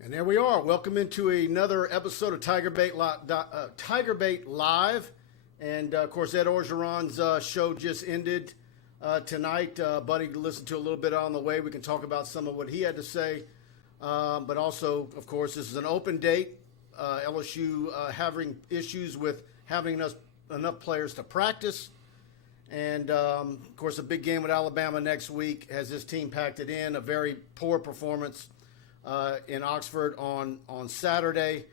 And there we are. Welcome into another episode of TigerBait Live. And, of course, Ed Orgeron's show just ended tonight. Buddy listened to a little bit on the way. We can talk about some of what he had to say. But also, of course, this is an open date. LSU having issues with having enough players to practice. And, of course, a big game with Alabama next week has this team packed it in. A very poor performance in Oxford on Saturday,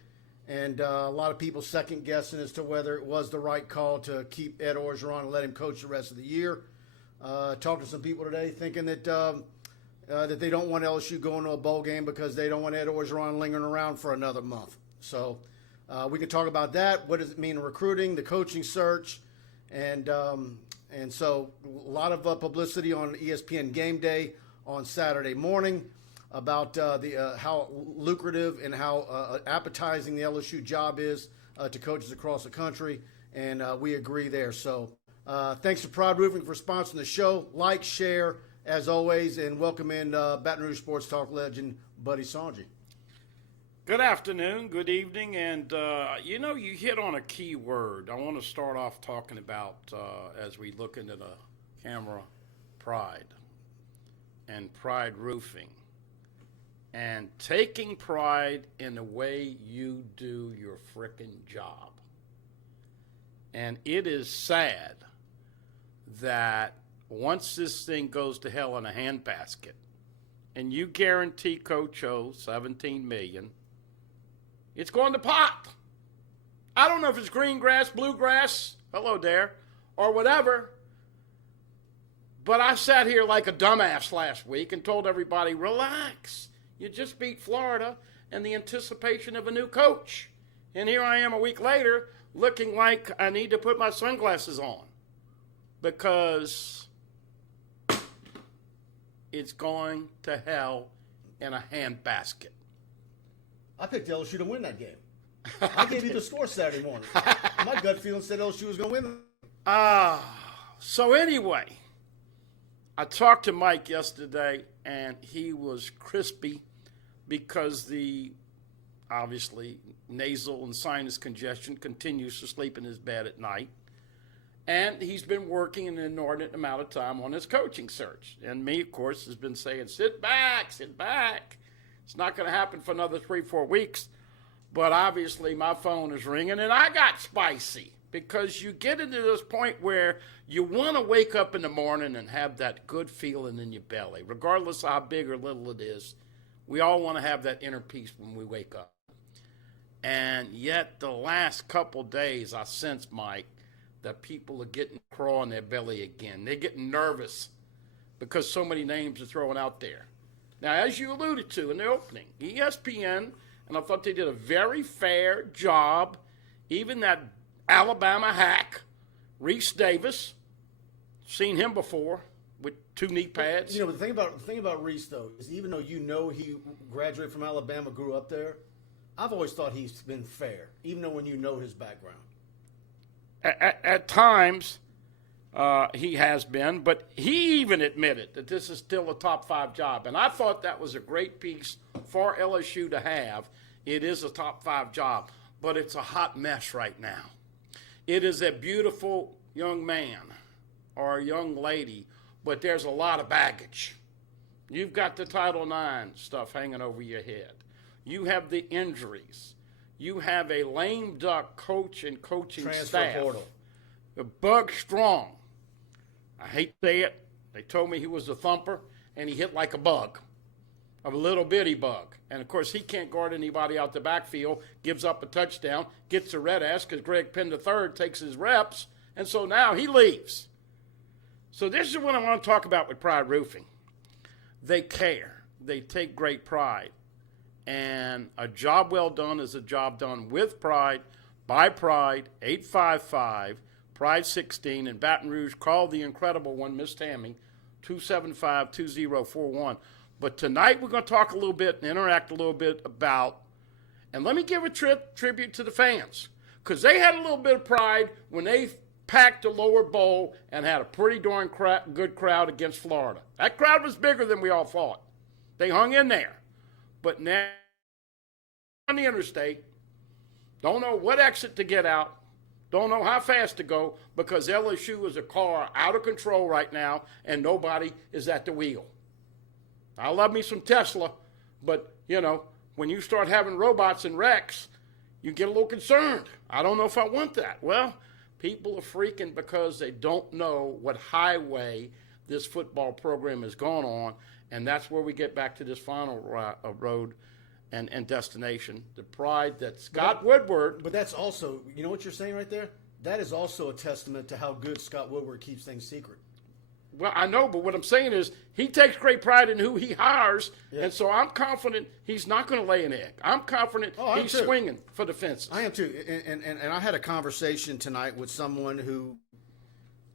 and a lot of people second guessing as to whether it was the right call to keep Ed Orgeron and let him coach the rest of the year. Talked to some people today thinking that that they don't want LSU going to a bowl game because they don't want Ed Orgeron lingering around for another month. So we can talk about that. What does it mean in recruiting, the coaching search, and so a lot of publicity on ESPN Game Day on Saturday morning about how lucrative and how appetizing the LSU job is to coaches across the country, and we agree there. So thanks to Pride Roofing for sponsoring the show. Like, share, as always, and welcome in Baton Rouge Sports Talk legend Buddy Songy. Good afternoon, good evening, and you hit on a key word. I want to start off talking about, as we look into the camera, pride and Pride Roofing. And taking pride in the way you do your frickin' job. And it is sad that once this thing goes to hell in a handbasket, and you guarantee Coach O $17 million, it's going to pot. I don't know if it's green grass, bluegrass, hello there, or whatever. But I sat here like a dumbass last week and told everybody, relax. You just beat Florida and the anticipation of a new coach. And here I am a week later looking like I need to put my sunglasses on because it's going to hell in a handbasket. I picked LSU to win that game. I gave you the score Saturday morning. My gut feeling said LSU was going to win. So anyway, I talked to Mike yesterday, and he was crispy because the, obviously, nasal and sinus congestion continues to sleep in his bed at night. And he's been working an inordinate amount of time on his coaching search. And me, of course, has been saying, sit back, sit back. It's not going to happen for another 3-4 weeks. But obviously, my phone is ringing, and I got spicy. Because you get into this point where you want to wake up in the morning and have that good feeling in your belly, regardless of how big or little it is. We all want to have that inner peace when we wake up. And yet the last couple days, I sense, Mike, that people are getting a craw in their belly again. They're getting nervous because so many names are thrown out there. Now, as you alluded to in the opening, ESPN, and I thought they did a very fair job, even that Alabama hack, Reese Davis, seen him before with 2 knee pads. The thing about Reese, though, is even though he graduated from Alabama, grew up there, I've always thought he's been fair, even though when you know his background. At times, he has been, but he even admitted that this is still a top 5 job. And I thought that was a great piece for LSU to have. It is a top 5 job, but it's a hot mess right now. It is a beautiful young man or a young lady, but there's a lot of baggage. You've got the Title IX stuff hanging over your head. You have the injuries. You have a lame duck coach and coaching Transfer staff. portal. The bug strong. I hate to say it. They told me he was a thumper, and he hit like a bug, a little bitty bug. And, of course, he can't guard anybody out the backfield, gives up a touchdown, gets a red ass because Greg Penn III takes his reps, and so now he leaves. So this is what I want to talk about with Pride Roofing. They care. They take great pride. And a job well done is a job done with pride, by pride, 855, Pride 16 in Baton Rouge. Call the incredible one, Miss Tammy, 275-2041. But tonight we're going to talk a little bit and interact a little bit about, and let me give a tribute to the fans, because they had a little bit of pride when they packed the lower bowl and had a pretty darn good crowd against Florida. That crowd was bigger than we all thought. They hung in there. But now on the interstate, don't know what exit to get out, don't know how fast to go, because LSU is a car out of control right now, and nobody is at the wheel. I love me some Tesla, but, when you start having robots and wrecks, you get a little concerned. I don't know if I want that. Well, people are freaking because they don't know what highway this football program has gone on, and that's where we get back to this final road and destination. The pride that Scott Woodward. But that's also, you know what you're saying right there? That is also a testament to how good Scott Woodward keeps things secret. Well, I know, but what I'm saying is he takes great pride in who he hires, Yeah. and so I'm confident he's not going to lay an egg. I'm confident he's swinging for the fences. I am too, and I had a conversation tonight with someone who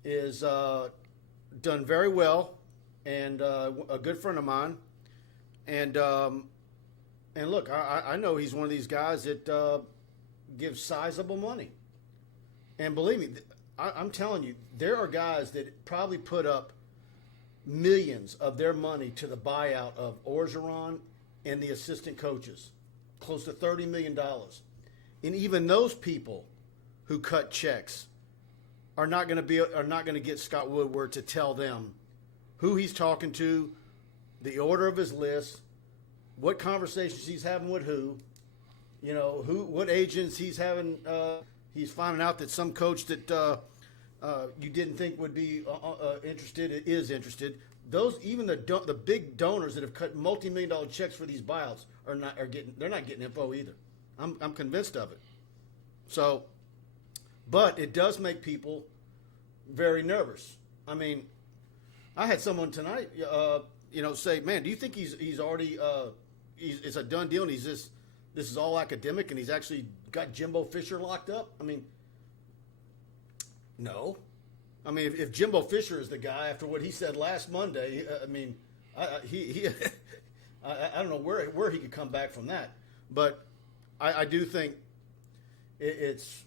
is done very well, and a good friend of mine, and look, I know he's one of these guys that gives sizable money, and believe me, I'm telling you, there are guys that probably put up millions of their money to the buyout of Orgeron and the assistant coaches, close to $30 million. And even those people who cut checks are not going to get Scott Woodward to tell them who he's talking to, the order of his list, what conversations he's having with who, what agents he's having. He's finding out that some coach that you didn't think would be interested is interested. Even the big donors that have cut multi-million-dollar checks for these buyouts they're not getting info either. I'm convinced of it. So, but it does make people very nervous. I mean, I had someone tonight, say, "Man, do you think he's already it's a done deal and this is all academic and he's actually got Jimbo Fisher locked up?" I mean, no. I mean, if Jimbo Fisher is the guy after what he said last Monday, I mean, I don't know where he could come back from that. But I do think it's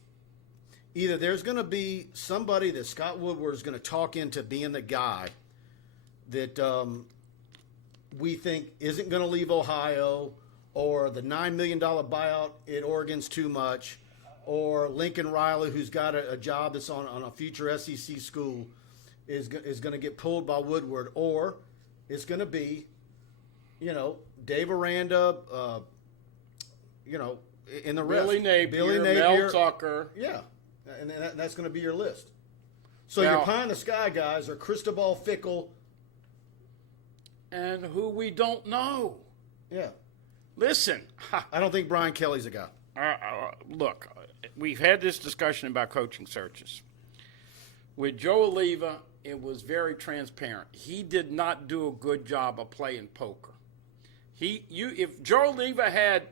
either there's going to be somebody that Scott Woodward is going to talk into being the guy that we think isn't going to leave Ohio, or the $9 million buyout at Oregon's too much, or Lincoln Riley, who's got a job that's on a future SEC school, is going to get pulled by Woodward, or it's going to be, Dave Aranda, in the rest. Billy Napier, Mel Tucker. Yeah, and that's going to be your list. So now, your pie in the sky guys are Cristobal Fickle. And who we don't know. Yeah. Listen. I don't think Brian Kelly's a guy. Look, we've had this discussion about coaching searches. With Joe Oliva, it was very transparent. He did not do a good job of playing poker. If Joe Oliva had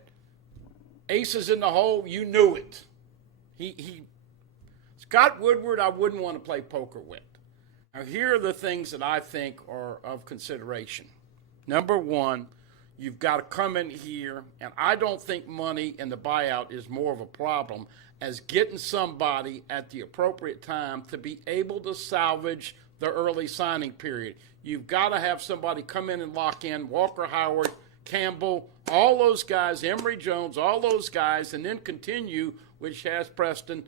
aces in the hole, you knew it. Scott Woodward, I wouldn't want to play poker with. Now, here are the things that I think are of consideration. Number one, you've got to come in here, and I don't think money in the buyout is more of a problem as getting somebody at the appropriate time to be able to salvage the early signing period. You've got to have somebody come in and lock in Walker Howard, Campbell, all those guys, Emory Jones, all those guys, and then continue with Shaz Preston,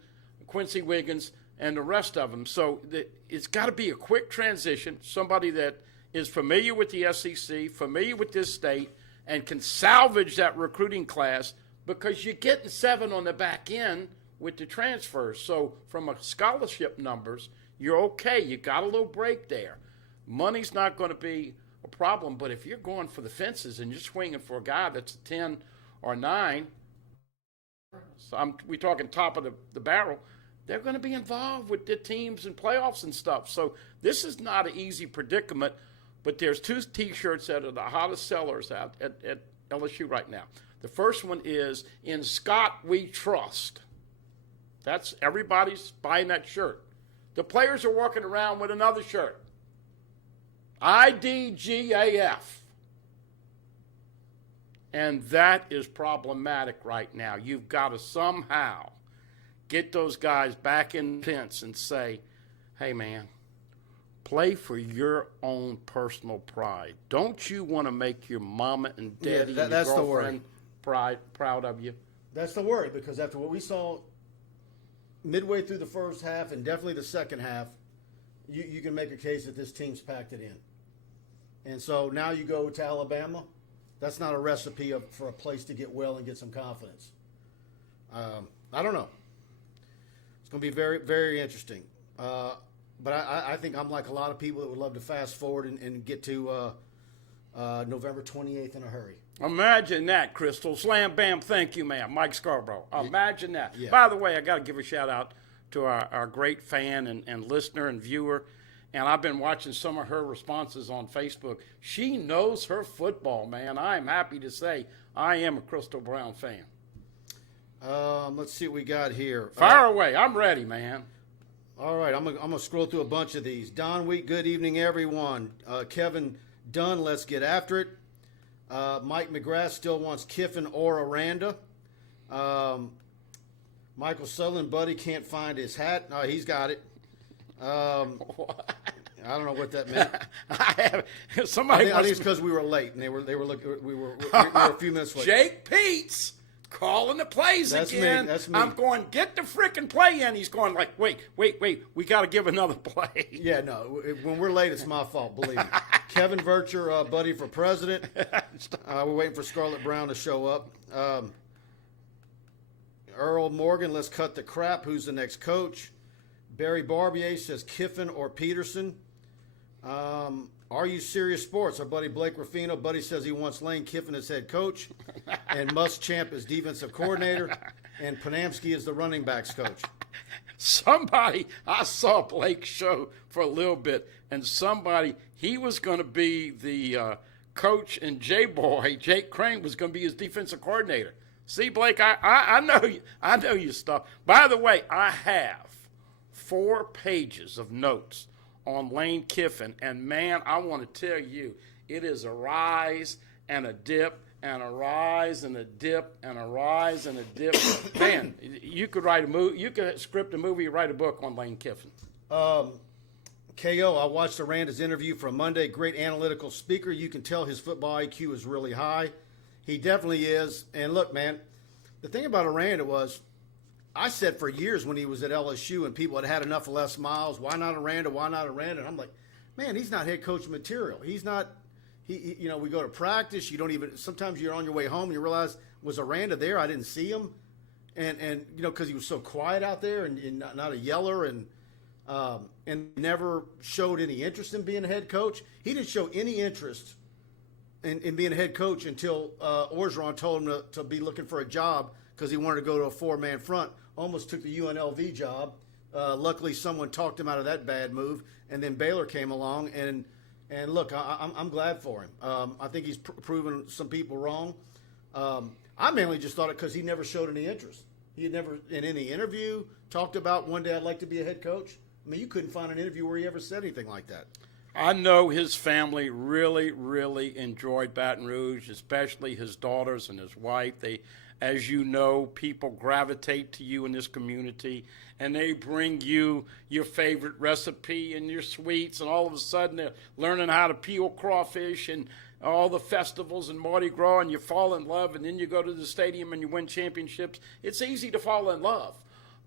Quincy Wiggins, and the rest of them. So it's got to be a quick transition, somebody that is familiar with the SEC, familiar with this state, and can salvage that recruiting class, because you're getting 7 on the back end with the transfers. So from a scholarship numbers, you're okay. You got a little break there. Money's not going to be a problem, but if you're going for the fences and you're swinging for a guy that's a 10 or 9, so we're talking top of the barrel, they're going to be involved with the teams and playoffs and stuff. So this is not an easy predicament, but there's 2 T-shirts that are the hottest sellers out at LSU right now. The first one is, "In Scott We Trust." That's everybody's buying that shirt. The players are walking around with another shirt. IDGAF. And that is problematic right now. You've got to somehow get those guys back in the fence and say, "Hey, man, play for your own personal pride. Don't you want to make your mama and daddy and your that's girlfriend proud of you. That's the worry, because after what we saw midway through the first half and definitely the second half, you can make a case that this team's packed it in. And so now you go to Alabama. That's not a recipe for a place to get well and get some confidence. I don't know. It's going to be very, very interesting. But I think I'm like a lot of people that would love to fast forward and get to November 28th in a hurry. Imagine that, Crystal. Slam, bam, thank you, ma'am. Mike Scarborough. Imagine that. Yeah. By the way, I got to give a shout-out to our great fan and listener and viewer. And I've been watching some of her responses on Facebook. She knows her football, man. I'm happy to say I am a Crystal Brown fan. Let's see what we got here. Fire away. I'm ready, man. All right, I'm gonna scroll through a bunch of these. Don Wheat, good evening, everyone. Kevin Dunn, let's get after it. Mike McGrath still wants Kiffin or Aranda. Michael Sutherland, Buddy can't find his hat. No, he's got it. I don't know what that meant. Somebody. I think it's because we were late and they were looking. We were a few minutes late. Jake Peets calling the plays again. That's me. I'm going, get the freaking play in. He's going like, wait. We got to give another play. Yeah, no. When we're late, it's my fault. Believe me. Kevin Vercher, Buddy for president. We're waiting for Scarlett Brown to show up. Earl Morgan, let's cut the crap. Who's the next coach? Barry Barbier says Kiffin or Peterson. Are you serious sports? Our buddy Blake Ruffino. Buddy says he wants Lane Kiffin as head coach and Muschamp as defensive coordinator and Panamsky as the running backs coach. I saw Blake's show for a little bit, and he was going to be the coach, and Jake Crane was going to be his defensive coordinator. See, Blake, I know you. I know your stuff. By the way, I have 4 pages of notes on Lane Kiffin, and man, I want to tell you, it is a rise and a dip and a rise and a dip and a rise and a dip. Man, you could write a movie, you could script a movie, write a book on Lane Kiffin. KO, I watched Aranda's interview from Monday. Great analytical speaker. You can tell his football IQ is really high. He definitely is. And look, man, the thing about Aranda was, I said for years when he was at LSU and people had enough of Les Miles, why not Aranda? Why not Aranda? And I'm like, man, he's not head coach material. He's not. We go to practice. You don't even. Sometimes you're on your way home and you realize, was Aranda there? I didn't see him, and because he was so quiet out there and not a yeller and never showed any interest in being a head coach. He didn't show any interest in being a head coach until Orgeron told him to be looking for a job because he wanted to go to a 4-man front. Almost took the UNLV job. Luckily, someone talked him out of that bad move, and then Baylor came along. And look, I'm glad for him. I think he's proven some people wrong. I mainly just thought it because he never showed any interest. He had never, in any interview, talked about one day I'd like to be a head coach. I mean, you couldn't find an interview where he ever said anything like that. I know his family really, really enjoyed Baton Rouge, especially his daughters and his wife. They, as you know, people gravitate to you in this community, and they bring you your favorite recipe and your sweets, and all of a sudden they're learning how to peel crawfish and all the festivals and Mardi Gras, and you fall in love, and then you go to the stadium and you win championships. It's easy to fall in love.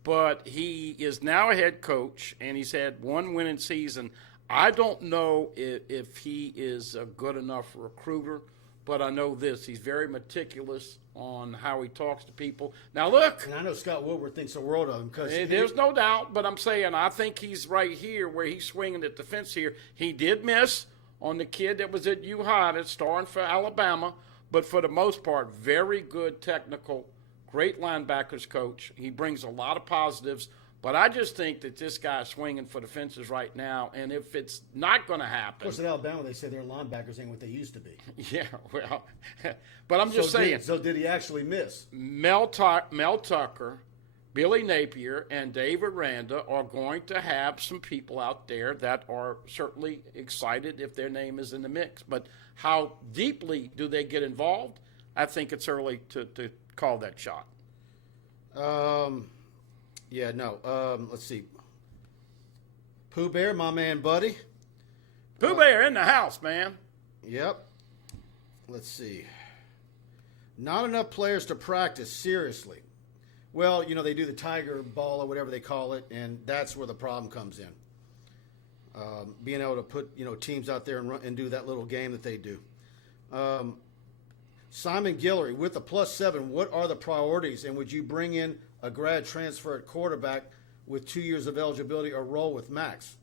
But he is now a head coach, and he's had one winning season. I don't know if he is a good enough recruiter, but I know this. He's very meticulous on how he talks to people. Now, look. And I know Scott Woodward thinks the world of him. There's no doubt, but I'm saying I think he's right here where he's swinging at the fence here. He did miss on the kid that was at U-High that's starring for Alabama, but for the most part, very good technical, great linebackers coach. He brings a lot of positives. But I just think that this guy's swinging for the fences right now, and if it's not going to happen. Of course, at Alabama, they say their linebackers ain't what they used to be. Yeah, well, but I'm just saying. So did he actually miss? Mel Tucker, Billy Napier, and Dave Aranda are going to have some people out there that are certainly excited if their name is in the mix. But how deeply do they get involved? I think it's early to call that shot. Yeah, no. Let's see. Pooh Bear, my man, Buddy. Pooh Bear in the house, man. Yep. Let's see. Not enough players to practice, seriously. Well, they do the Tiger ball or whatever they call it, and that's where the problem comes in. Being able to put, teams out there and do that little game that they do. Simon Guillory, with the +7, what are the priorities? And would you bring in a grad transfer at quarterback with 2 years of eligibility or roll with Max?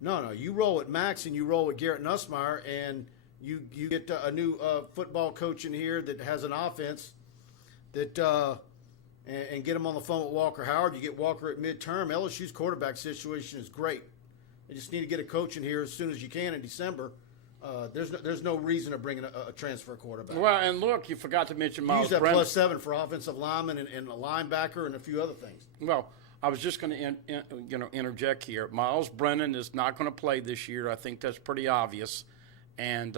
No. You roll with Max and you roll with Garrett Nussmeier, and you get a new football coach in here that has an offense that and get him on the phone with Walker Howard. You get Walker at midterm. LSU's quarterback situation is great. You just need to get a coach in here as soon as you can in December. There's no reason to bring in a transfer quarterback. Well, and look, you forgot to mention Miles Use that Brennan. +7 for offensive lineman and a linebacker and a few other things. Well, I was just going to interject here. Miles Brennan is not going to play this year. I think that's pretty obvious. And,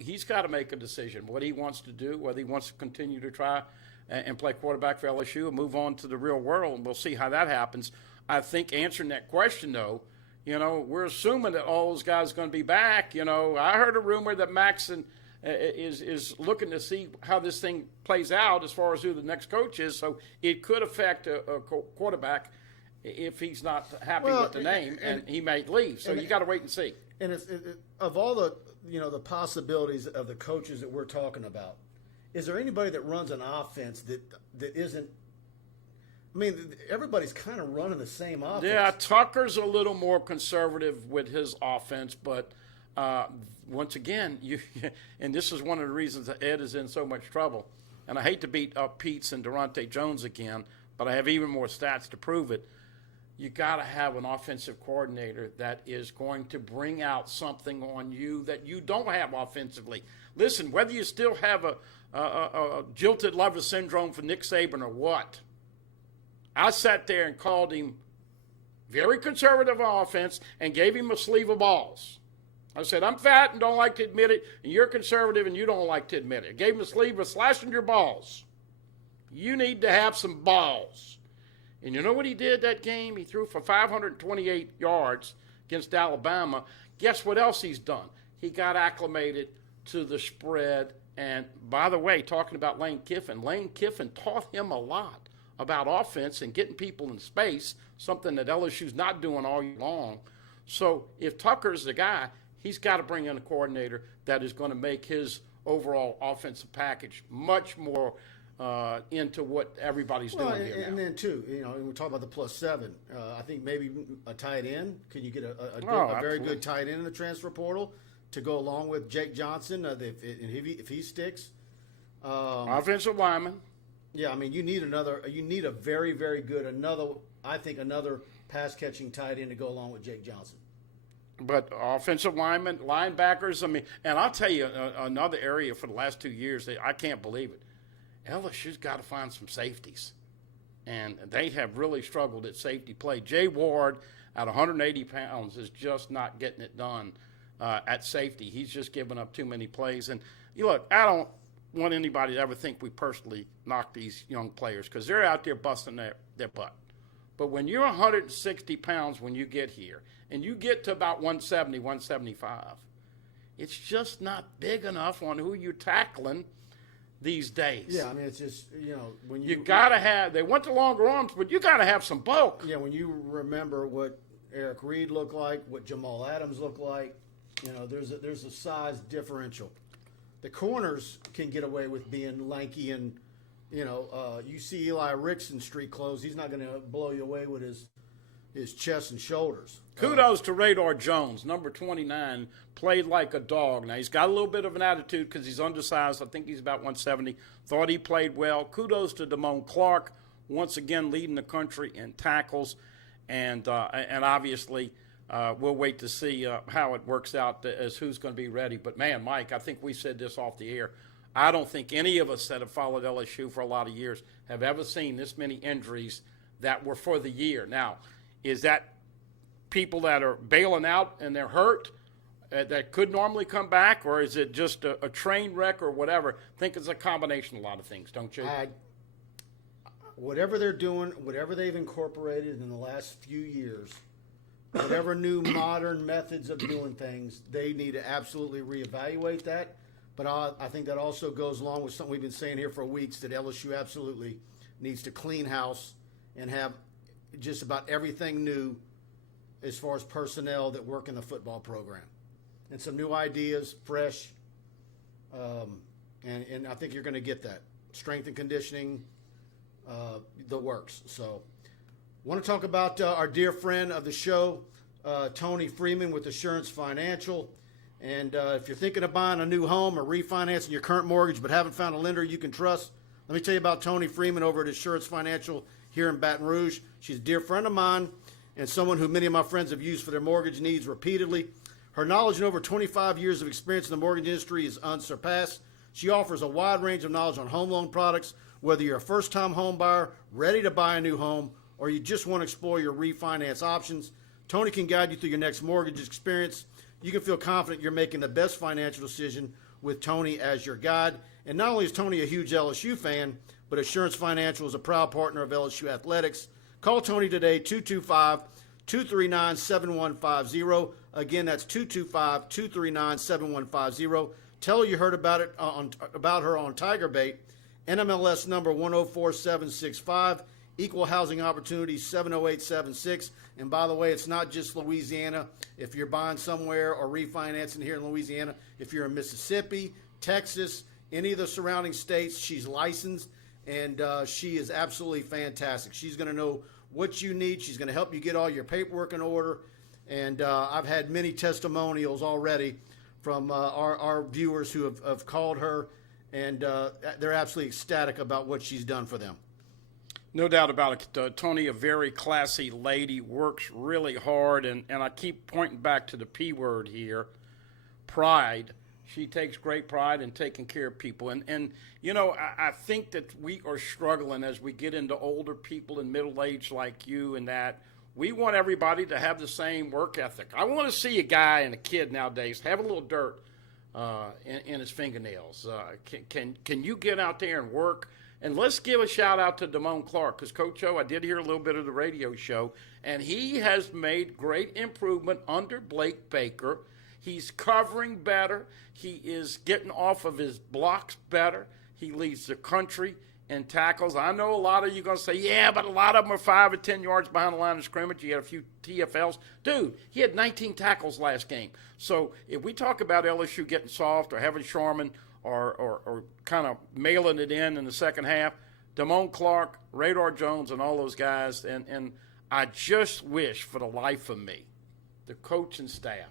he's got to make a decision what he wants to do, whether he wants to continue to try and play quarterback for LSU and move on to the real world. And we'll see how that happens. I think answering that question, though, we're assuming that all those guys are going to be back. I heard a rumor that Max is looking to see how this thing plays out as far as who the next coach is. So it could affect a quarterback if he's not happy with the name, and he may leave. So you got to wait and see. And of all the the possibilities of the coaches that we're talking about, is there anybody that runs an offense that isn't? I mean, everybody's kind of running the same offense. Yeah, Tucker's a little more conservative with his offense, but once again, and this is one of the reasons that Ed is in so much trouble. And I hate to beat up Pete's and Durante Jones again, but I have even more stats to prove it. You got to have an offensive coordinator that is going to bring out something on you that you don't have offensively. Listen, whether you still have a jilted lover syndrome for Nick Saban or what, I sat there and called him very conservative on offense and gave him a sleeve of balls. I said, I'm fat and don't like to admit it, and you're conservative and you don't like to admit it. I gave him a sleeve of slashing your balls. You need to have some balls. And you know what he did that game? He threw for 528 yards against Alabama. Guess what else he's done? He got acclimated to the spread. And by the way, talking about Lane Kiffin taught him a lot about offense and getting people in space, something that LSU's not doing all year long. So if Tucker's the guy, he's got to bring in a coordinator that is going to make his overall offensive package much more into what everybody's doing here now. And then, too, we talk about the +7. I think maybe a tight end. Can you get a very good tight end in the transfer portal to go along with Jake Johnson if he sticks? Offensive lineman. Yeah, I mean, you need a very, very good, another pass-catching tight end to go along with Jake Johnson. But offensive linemen, linebackers, and I'll tell you another area for the last 2 years, I can't believe it. LSU's got to find some safeties. And they have really struggled at safety play. Jay Ward, at 180 pounds, is just not getting it done at safety. He's just giving up too many plays. And, look, I don't want anybody to ever think we personally knock these young players because they're out there busting their butt. But when you're 160 pounds when you get here and you get to about 170, 175, it's just not big enough on who you're tackling these days. Yeah, I mean, it's just, when you got to have, they want the longer arms, but you got to have some bulk. Yeah, when you remember what Eric Reed looked like, what Jamal Adams looked like, there's a size differential. The corners can get away with being lanky and, you see Eli Ricks in street clothes, he's not going to blow you away with his chest and shoulders. Kudos to Radar Jones, number 29, played like a dog. Now, he's got a little bit of an attitude because he's undersized. I think he's about 170. Thought he played well. Kudos to Damone Clark, once again leading the country in tackles. And obviously, we'll wait to see how it works out as who's going to be ready. But, man, Mike, I think we said this off the air. I don't think any of us that have followed LSU for a lot of years have ever seen this many injuries that were for the year. Now, is that people that are bailing out and they're hurt that could normally come back, or is it just a train wreck or whatever? I think it's a combination of a lot of things, don't you? Whatever they're doing, whatever they've incorporated in the last few years, whatever new modern methods of doing things, they need to absolutely reevaluate that But I think that also goes along with something we've been saying here for weeks, that LSU absolutely needs to clean house and have just about everything new as far as personnel that work in the football program. And some new ideas, fresh, and I think you're going to get that. Strength and conditioning, the works. So want to talk about our dear friend of the show, Tony Freeman with Assurance Financial. And if you're thinking of buying a new home or refinancing your current mortgage but haven't found a lender you can trust, let me tell you about Tony Freeman over at Assurance Financial here in Baton Rouge. She's a dear friend of mine and someone who many of my friends have used for their mortgage needs repeatedly. Her knowledge and over 25 years of experience in the mortgage industry is unsurpassed. She offers a wide range of knowledge on home loan products, whether you're a first-time home buyer, ready to buy a new home, or you just want to explore your refinance options. Tony can guide you through your next mortgage experience. You can feel confident you're making the best financial decision with Tony as your guide. And not only is Tony a huge LSU fan, but Assurance Financial is a proud partner of LSU Athletics. Call Tony today, 225-239-7150. Again, that's 225-239-7150. Tell her you heard about her on TigerBait. NMLS number 104765. Equal Housing Opportunity 70876. And by the way, it's not just Louisiana. If you're buying somewhere or refinancing here in Louisiana, if you're in Mississippi, Texas, any of the surrounding states, she's licensed, and she is absolutely fantastic. She's going to know what you need. She's going to help you get all your paperwork in order. And I've had many testimonials already from our viewers who have called her, and they're absolutely ecstatic about what she's done for them. No doubt about it. Tony, a very classy lady, works really hard, and I keep pointing back to the P word here, pride. She takes great pride in taking care of people. And you know, I think that we are struggling as we get into older people and middle age like you and that. We want everybody to have the same work ethic. I want to see a guy and a kid nowadays have a little dirt in his fingernails. Can you get out there and work? And let's give a shout out to Damone Clark, because Coach O, I did hear a little bit of the radio show, and he has made great improvement under Blake Baker. He's covering better. He is getting off of his blocks better. He leads the country in tackles. I know a lot of you are going to say, yeah, but a lot of them are 5 or 10 yards behind the line of scrimmage. You had a few TFLs. Dude, he had 19 tackles last game. So if we talk about LSU getting soft or having Sharman or kind of mailing it in the second half, Damone Clark, Radar Jones, and all those guys, and I just wish for the life of me the coach and staff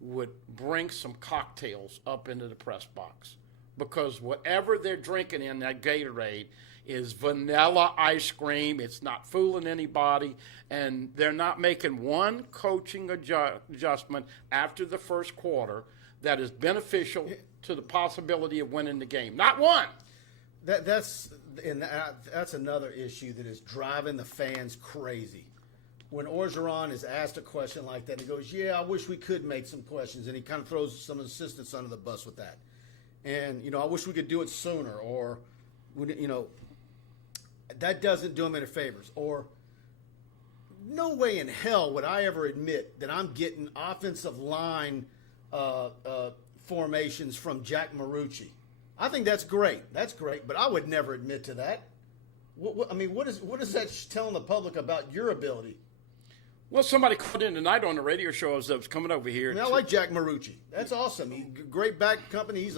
would bring some cocktails up into the press box, because whatever they're drinking in that Gatorade is vanilla ice cream. It's not fooling anybody, and they're not making one coaching adjustment after the first quarter that is beneficial to the possibility of winning the game. Not one. That's another issue that is driving the fans crazy. When Orgeron is asked a question like that, he goes, yeah, I wish we could make some questions. And he kind of throws some assistants under the bus with that. And, you know, I wish we could do it sooner. Or, you know, that doesn't do him any favors. Or, no way in hell would I ever admit that I'm getting offensive line formations from Jack Marucci. I think that's great. That's great. But I would never admit to that. I mean, what is that telling the public about your ability? Well, somebody called in tonight on the radio show as I was coming over here. I mean, I like Jack Marucci. That's awesome. Great back company.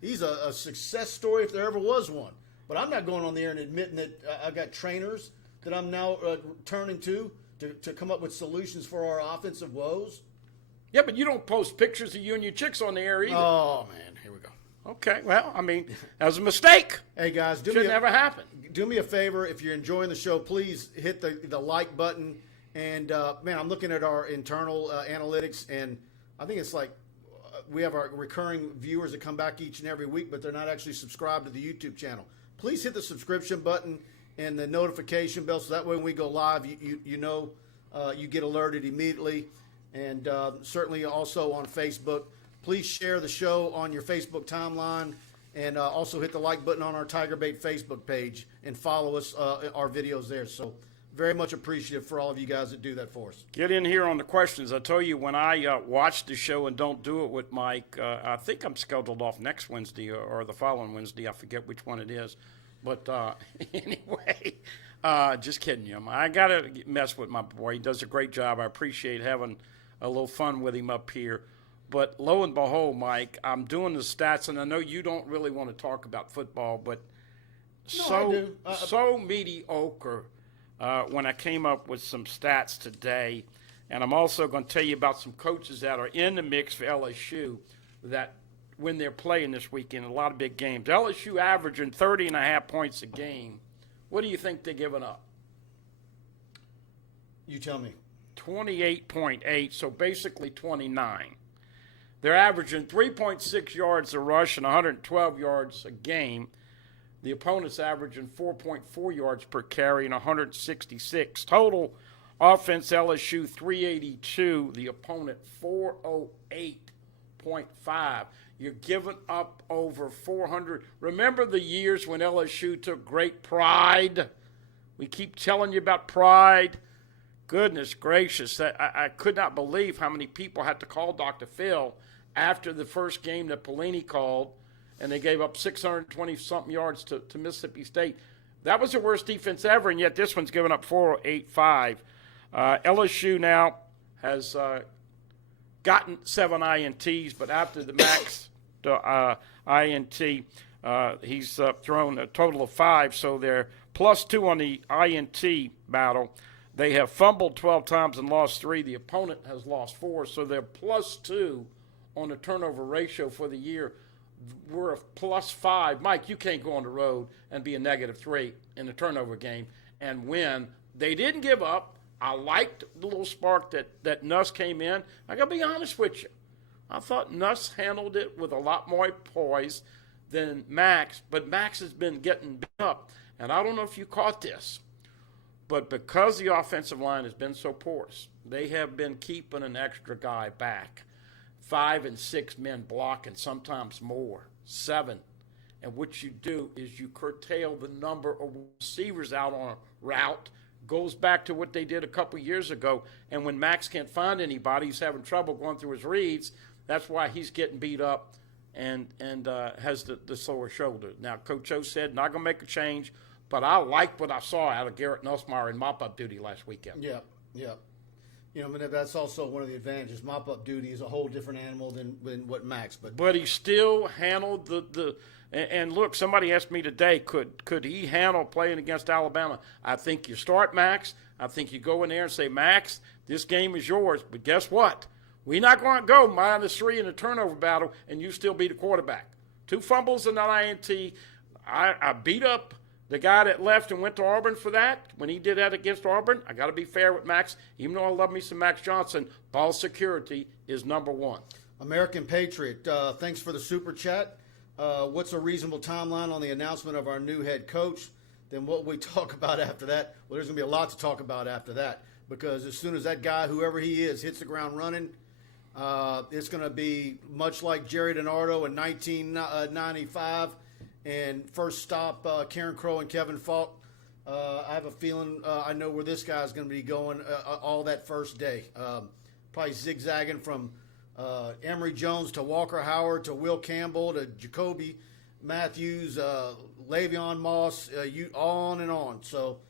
He's a success story if there ever was one. But I'm not going on the air and admitting that I got trainers that I'm now turning to come up with solutions for our offensive woes. Yeah, but you don't post pictures of you and your chicks on the air either. Oh, man. Here we go. Okay, well, I mean, that was a mistake. Hey, guys. Should never happen. Do me a favor. If you're enjoying the show, please hit the like button. And, man, I'm looking at our internal analytics, and I think it's like we have our recurring viewers that come back each and every week, but they're not actually subscribed to the YouTube channel. Please hit the subscription button and the notification bell so that way when we go live, you know you get alerted immediately. And certainly also on Facebook. Please share the show on your Facebook timeline, and also hit the like button on our TigerBait Facebook page and follow us, our videos there. So very much appreciative for all of you guys that do that for us. Get in here on the questions. I tell you, when I watch the show and don't do it with Mike, I think I'm scheduled off next Wednesday or the following Wednesday. I forget which one it is. But anyway, just kidding you. I got to mess with my boy. He does a great job. I appreciate having a little fun with him up here. But lo and behold, Mike, I'm doing the stats, and I know you don't really want to talk about football, but so mediocre when I came up with some stats today. And I'm also going to tell you about some coaches that are in the mix for LSU that when they're playing this weekend, a lot of big games. LSU averaging 30.5 points a game. What do you think they're giving up? You tell me. 28.8, so basically 29. They're averaging 3.6 yards a rush and 112 yards a game. The opponent's averaging 4.4 yards per carry and 166. Total offense, LSU 382. The opponent 408.5. You're giving up over 400. Remember the years when LSU took great pride? We keep telling you about pride. Goodness gracious. I could not believe how many people had to call Dr. Phil after the first game that Pelini called, and they gave up 620-something yards to Mississippi State. That was the worst defense ever, and yet this one's given up 408.5. LSU now has gotten 7 INTs, but after the max INT, he's thrown a total of 5, so they're +2 on the INT battle. They have fumbled 12 times and lost 3. The opponent has lost 4, so they're +2 on the turnover ratio for the year. We're a +5. Mike, you can't go on the road and be a -3 in the turnover game and win. They didn't give up. I liked the little spark that Nuss came in. I got to be honest with you. I thought Nuss handled it with a lot more poise than Max, but Max has been getting beat up. And I don't know if you caught this, but because the offensive line has been so porous, they have been keeping an extra guy back. 5 and 6 men blocking, sometimes more, 7. And what you do is you curtail the number of receivers out on a route. Goes back to what they did a couple years ago. And when Max can't find anybody, he's having trouble going through his reads. That's why he's getting beat up and has the sore shoulder. Now, Coach O said, not going to make a change, but I like what I saw out of Garrett Nussmeier in mop-up duty last weekend. Yeah. You know, I mean, that's also one of the advantages. Mop-up duty is a whole different animal than what Max. But he still handled the and look, somebody asked me today, could he handle playing against Alabama? I think you start Max. I think you go in there and say, Max, this game is yours. But guess what? We're not going to go -3 in the turnover battle, and you still be the quarterback. 2 fumbles and an INT. I beat up the guy that left and went to Auburn for that, when he did that against Auburn. I got to be fair with Max. Even though I love me some Max Johnson, ball security is number 1. American Patriot, thanks for the super chat. What's a reasonable timeline on the announcement of our new head coach? Then what we talk about after that? Well, there's going to be a lot to talk about after that, because as soon as that guy, whoever he is, hits the ground running, it's going to be much like Jerry DiNardo in 1995. And first stop, Karen Crow and Kevin Falk. I have a feeling I know where this guy's going to be going all that first day. Probably zigzagging from Emory Jones to Walker Howard to Will Campbell to Jacoby Matthews, Le'Veon Moss, on and on. So,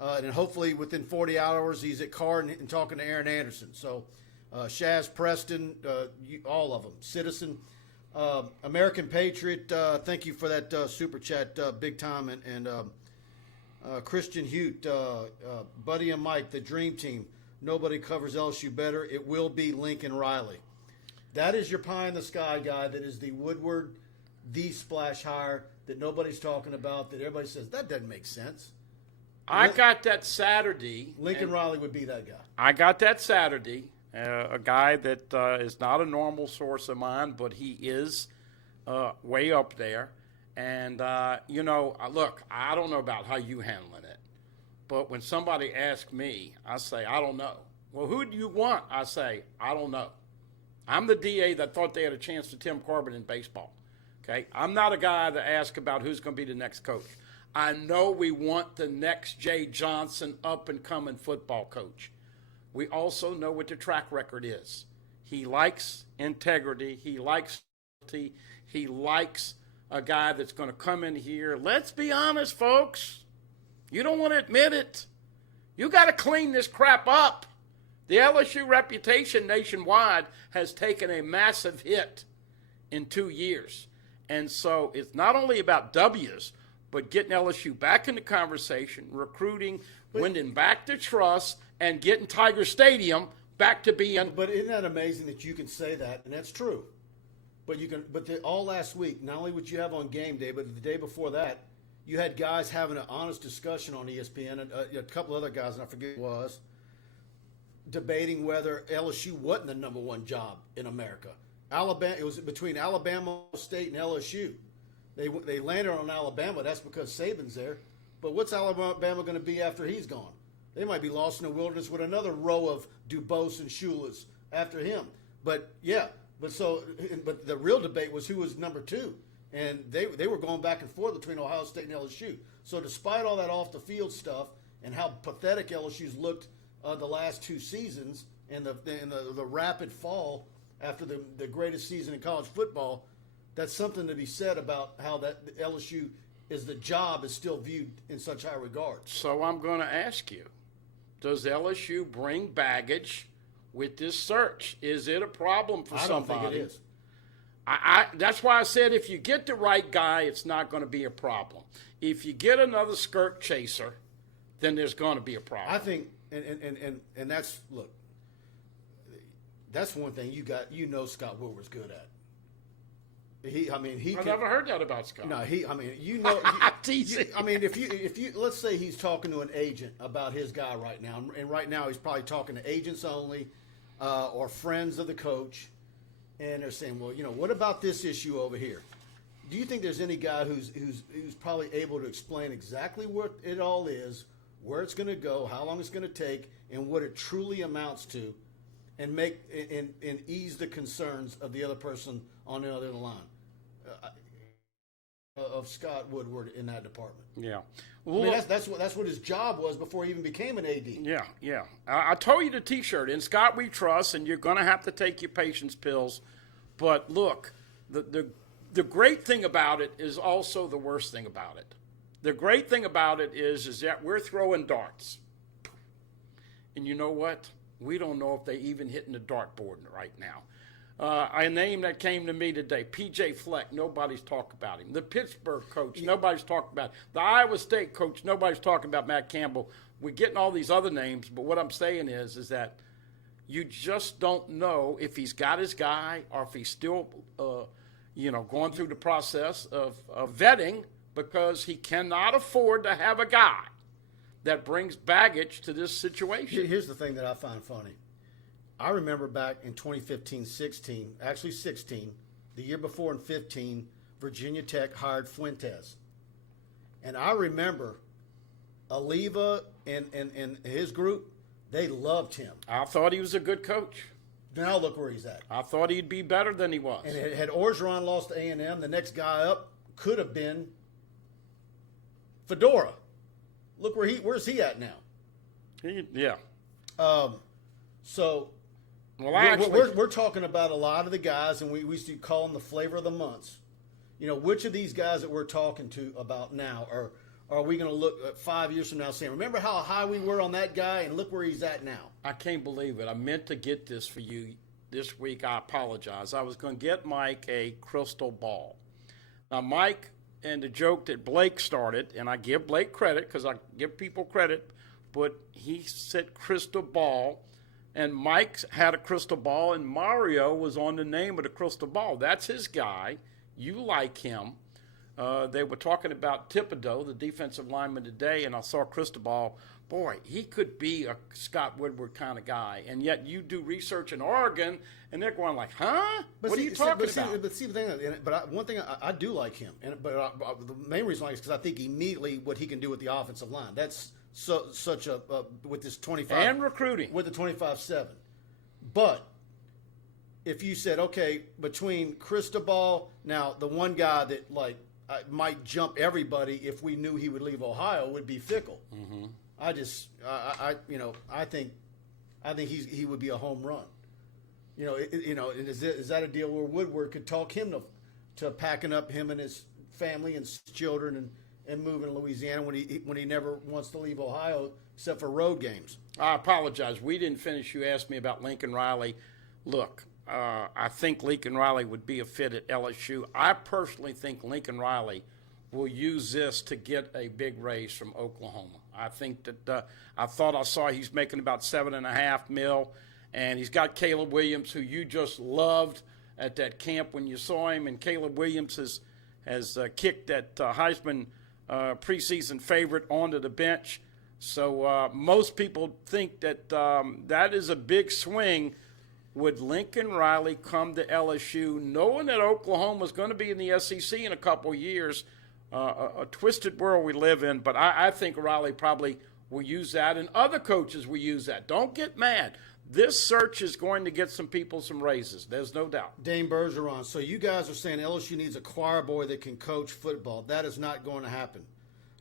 and hopefully within 40 hours he's at Card and talking to Aaron Anderson. So, Shaz Preston, all of them. Citizen. American Patriot, thank you for that super chat, big time. And Christian Hute, Buddy and Mike, the dream team. Nobody covers LSU better. It will be Lincoln Riley. That is your pie in the sky guy. That is the Woodward, the splash hire that nobody's talking about, that everybody says, that doesn't make sense. I got that Saturday. Lincoln Riley would be that guy. I got that Saturday. A guy that is not a normal source of mine, but he is way up there. And, look, I don't know about how you handling it. But when somebody asks me, I say, I don't know. Well, who do you want? I say, I don't know. I'm the DA that thought they had a chance to Tim Corbin in baseball. Okay? I'm not a guy that asks about who's going to be the next coach. I know we want the next Jay Johnson up-and-coming football coach. We also know what the track record is. He likes integrity. He likes loyalty. He likes a guy that's going to come in here. Let's be honest, folks. You don't want to admit it. You got to clean this crap up. The LSU reputation nationwide has taken a massive hit in 2 years. And so it's not only about W's, but getting LSU back in the conversation, recruiting, winning back the trust, and getting Tiger Stadium back to being. But isn't that amazing that you can say that, and that's true. But all last week, not only what you have on game day, but the day before that, you had guys having an honest discussion on ESPN, and a couple other guys, and I forget who it was, debating whether LSU wasn't the number one job in America. It was between Alabama State and LSU. They landed on Alabama. That's because Saban's there. But what's Alabama going to be after he's gone? They might be lost in the wilderness with another row of Dubose and Shulas after him. But the real debate was who was number two, and they were going back and forth between Ohio State and LSU. So despite all that off the field stuff and how pathetic LSU's looked the last 2 seasons and the rapid fall after the greatest season in college football, that's something to be said about how that LSU is still viewed in such high regard. So I'm going to ask you, does LSU bring baggage with this search? Is it a problem for somebody? I don't think it is. That's why I said if you get the right guy, it's not going to be a problem. If you get another skirt chaser, then there's going to be a problem. I think, and that's, look, that's one thing Scott Woodward's good at. I never heard that about Scott. No, if you let's say he's talking to an agent about his guy right now, and right now he's probably talking to agents only, or friends of the coach, and they're saying, well, what about this issue over here? Do you think there's any guy who's probably able to explain exactly what it all is, where it's going to go, how long it's going to take, and what it truly amounts to, and make and ease the concerns of the other person on the other line? Of Scott Woodward in that department. Yeah. Well, that's what his job was before he even became an AD. Yeah. I told you the T-shirt. In Scott we trust, and you're going to have to take your patience pills. But look, the great thing about it is also the worst thing about it. The great thing about it is that we're throwing darts. And you know what? We don't know if they even hitting the dartboard right now. A name that came to me today, P.J. Fleck, nobody's talking about him. The Pittsburgh coach, nobody's talking about him. The Iowa State coach, nobody's talking about Matt Campbell. We're getting all these other names, but what I'm saying is that you just don't know if he's got his guy or if he's still, going through the process of vetting, because he cannot afford to have a guy that brings baggage to this situation. Here's the thing that I find funny. I remember back in 2015-16, actually 16, the year before in 15, Virginia Tech hired Fuentes. And I remember Oliva and his group, they loved him. I thought he was a good coach. Now look where he's at. I thought he'd be better than he was. And had Orgeron lost to A&M, the next guy up could have been Fedora. Look where's he at now? We're talking about a lot of the guys, and we used to call them the flavor of the months. Which of these guys that we're talking to about now are we going to look at 5 years from now saying, remember how high we were on that guy, and look where he's at now? I can't believe it. I meant to get this for you this week. I apologize. I was going to get Mike a crystal ball. Now, Mike, and the joke that Blake started, and I give Blake credit because I give people credit, but he said crystal ball. And Mike had a crystal ball, and Mario was on the name of the crystal ball. That's his guy. You like him. They were talking about Thibodeau, the defensive lineman, today, and I saw crystal ball. Boy, he could be a Scott Woodward kind of guy. And yet you do research in Oregon, and they're going like, huh? What are you talking about? But see, the thing, one thing I do like him. The main reason I like it is because I think immediately what he can do with the offensive line. That's such a with this 25 and recruiting with the 25-7. But if you said, okay, between Cristobal, now the one guy that like might jump everybody if we knew he would leave Ohio would be Fickle. Mm-hmm. I think he would be a home run. Is that a deal where Woodward could talk him to packing up him and his family and children and moving to Louisiana when he never wants to leave Ohio except for road games? I apologize. We didn't finish. You asked me about Lincoln Riley. Look, I think Lincoln Riley would be a fit at LSU. I personally think Lincoln Riley will use this to get a big raise from Oklahoma. I think that I thought I saw he's making about $7.5 million, and he's got Caleb Williams, who you just loved at that camp when you saw him, and Caleb Williams has kicked that Heisman preseason favorite onto the bench. So most people think that that is a big swing. Would Lincoln Riley come to LSU, knowing that Oklahoma is going to be in the SEC in a couple of years? A twisted world we live in, but I think Riley probably will use that, and other coaches will use that. Don't get mad. This search is going to get some people some raises. There's no doubt. Dane Bergeron, so you guys are saying LSU needs a choir boy that can coach football. That is not going to happen.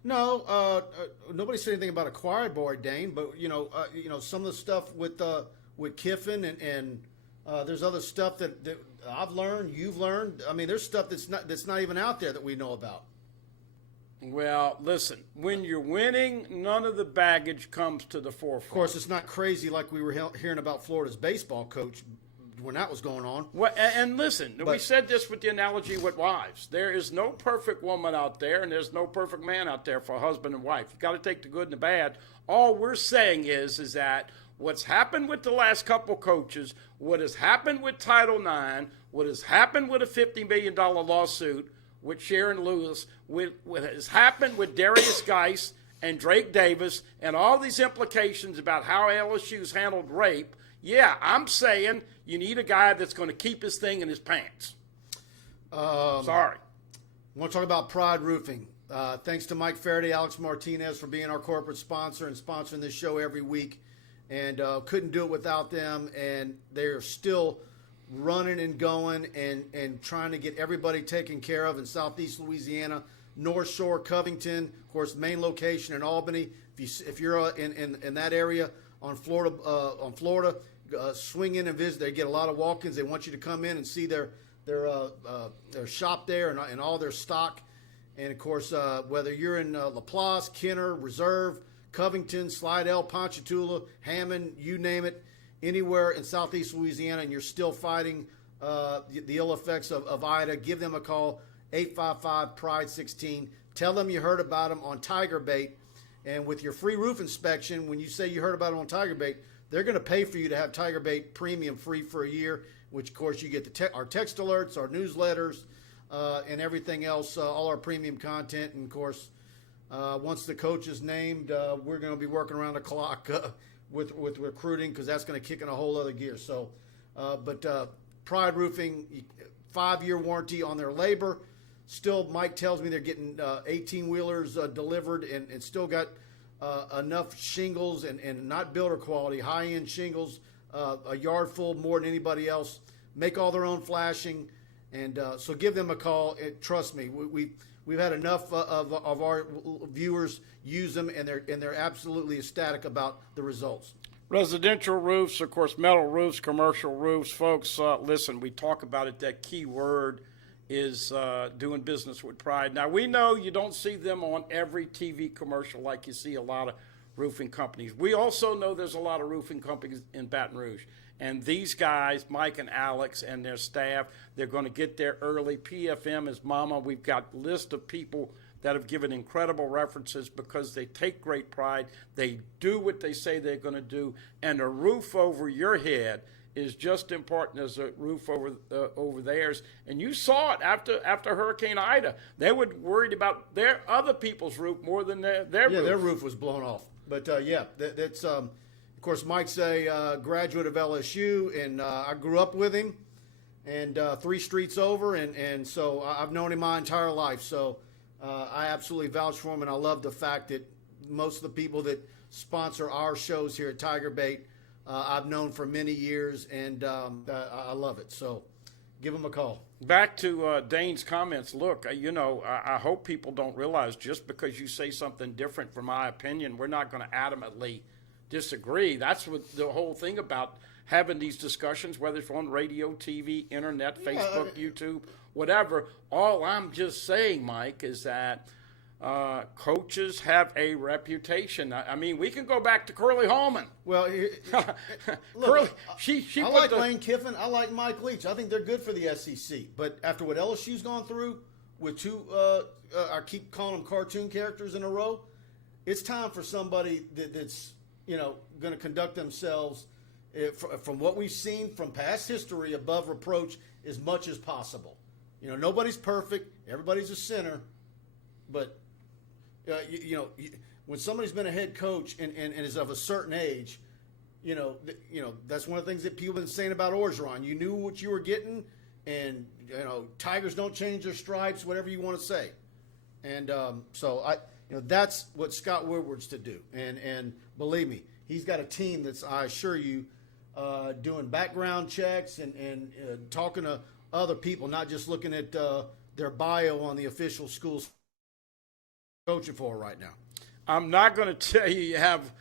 No, nobody said anything about a choir boy, Dane, but some of the stuff with Kiffin and there's other stuff that I've learned, you've learned. I mean, there's stuff that's not even out there that we know about. Well, listen, when you're winning, none of the baggage comes to the forefront. Of course, it's not crazy like we were hearing about Florida's baseball coach when that was going on. Well, and listen, we said this with the analogy with wives. There is no perfect woman out there, and there's no perfect man out there for husband and wife. You've got to take the good and the bad. All we're saying is that what's happened with the last couple coaches, what has happened with Title IX, what has happened with a $50 million lawsuit with Sharon Lewis, what has happened with Darius Geis and Drake Davis, and all these implications about how LSU's handled rape, yeah, I'm saying you need a guy that's going to keep his thing in his pants. Sorry. I want to talk about Pride Roofing. Thanks to Mike Faraday, Alex Martinez for being our corporate sponsor and sponsoring this show every week. And couldn't do it without them. And they're still running and going and trying to get everybody taken care of in Southeast Louisiana, North Shore, Covington, of course, main location in Albany. If you're in that area on Florida, swing in and visit. They get a lot of walk-ins. They want you to come in and see their shop there and all their stock. And of course, whether you're in Laplace, Kenner, Reserve, Covington, Slidell, Ponchatoula, Hammond, you name it, anywhere in Southeast Louisiana, and you're still fighting the ill effects of Ida, give them a call, 855-PRIDE-16. Tell them you heard about them on TigerBait. And with your free roof inspection, when you say you heard about it on TigerBait, they're going to pay for you to have TigerBait Premium free for a year, which, of course, you get our text alerts, our newsletters, and everything else, all our premium content. And, of course, once the coach is named, we're going to be working around the clock with recruiting because that's going to kick in a whole other gear. So, but Pride Roofing, 5-year warranty on their labor. Still, Mike tells me they're getting 18-wheelers delivered and still got enough shingles and not builder quality, high-end shingles, a yard full more than anybody else. Make all their own flashing. And so give them a call. Trust me, we've had enough of our viewers use them, and they're absolutely ecstatic about the results. Residential roofs, of course, metal roofs, commercial roofs. Folks, listen, we talk about it. That key word is doing business with Pride. Now, we know you don't see them on every TV commercial like you see a lot of roofing companies. We also know there's a lot of roofing companies in Baton Rouge. And these guys, Mike and Alex and their staff, they're going to get there early. PFM is mama. We've got a list of people that have given incredible references because they take great pride. They do what they say they're going to do. And a roof over your head is just important as a roof over theirs. And you saw it after Hurricane Ida. They were worried about their other people's roof more than their roof. Yeah, their roof was blown off. But, that's of course, Mike's a graduate of LSU, and I grew up with him, and 3 streets over, and so I've known him my entire life. So I absolutely vouch for him, and I love the fact that most of the people that sponsor our shows here at TigerBait, I've known for many years, and I love it. So give him a call. Back to Dane's comments. Look, I hope people don't realize just because you say something different from my opinion, we're not going to adamantly disagree. That's what the whole thing about having these discussions, whether it's on radio, TV, internet, Facebook, YouTube, whatever. All I'm just saying, Mike, is that coaches have a reputation. I mean, we can go back to Curly Hallman. Well, look, Curly, I like Lane Kiffin. I like Mike Leach. I think they're good for the SEC. But after what LSU's gone through with two, I keep calling them cartoon characters in a row, it's time for somebody that's going to conduct themselves from what we've seen from past history above reproach as much as possible. Nobody's perfect. Everybody's a sinner. But when somebody's been a head coach and is of a certain age, that's one of the things that people have been saying about Orgeron. You knew what you were getting, and Tigers don't change their stripes, whatever you want to say. And so that's what Scott Woodward's to do. And believe me, he's got a team that's, I assure you, doing background checks and talking to other people, not just looking at their bio on the official schools coaching for right now. I'm not going to tell you have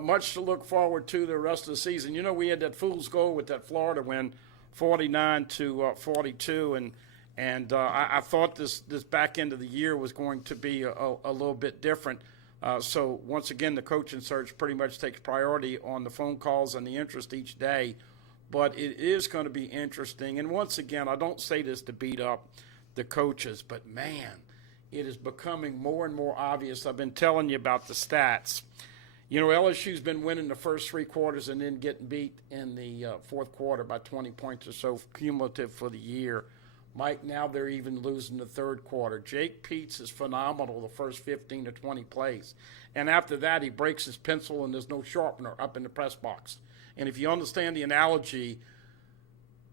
much to look forward to the rest of the season. We had that fool's goal with that Florida win, 49-42, and I thought this back end of the year was going to be a little bit different. So once again, the coaching search pretty much takes priority on the phone calls and the interest each day. But it is going to be interesting. And once again, I don't say this to beat up the coaches, but man, it is becoming more and more obvious. I've been telling you about the stats. LSU's been winning the first three quarters and then getting beat in the fourth quarter by 20 points or so cumulative for the year. Mike, now they're even losing the third quarter. Jake Peets is phenomenal the first 15 to 20 plays. And after that, he breaks his pencil and there's no sharpener up in the press box. And if you understand the analogy,